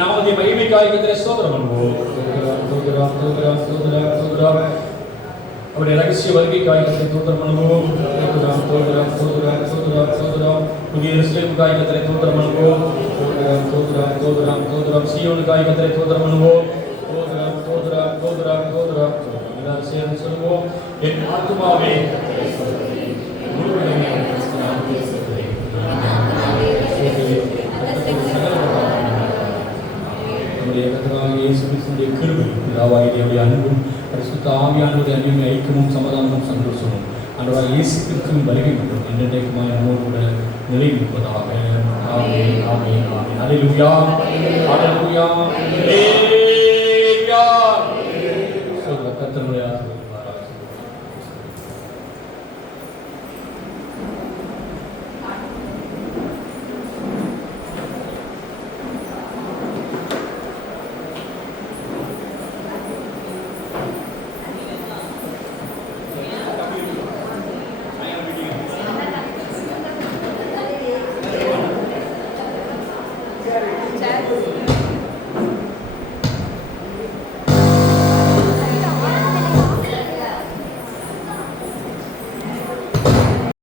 நாமத்தை மகிமைக்காக சோதரம் அனுபவம் அவருடைய ரகசிய வருகைக்காக தோத்திரம் அனுபவம் புதிய காய்கறி தோத்திரம் அனுபவம் சீயோனு காய்கறி தோத்திரம் அனுபவம் எல்லாரும் சேர்ந்து சொல்லுவோம். என் ஆத்மாவே கிருபை பிதாவாகிய அன்பும் பரிசுத்த ஆவியானவருடைய அன்பும் ஐக்கியமும் சமாதானமும் சந்தோஷமும் ஆண்டவராக இயேசு கிறிஸ்துவின் வருகை மற்றும் என்றென்றைக்குமாய் நம்மோடு கூட நிறைவேறுவதாக. ஆமென், ஆமென், ஆமென். அல்லேலூயா, அல்லேலூயா, அல்லேலூயா. கர்த்தருடைய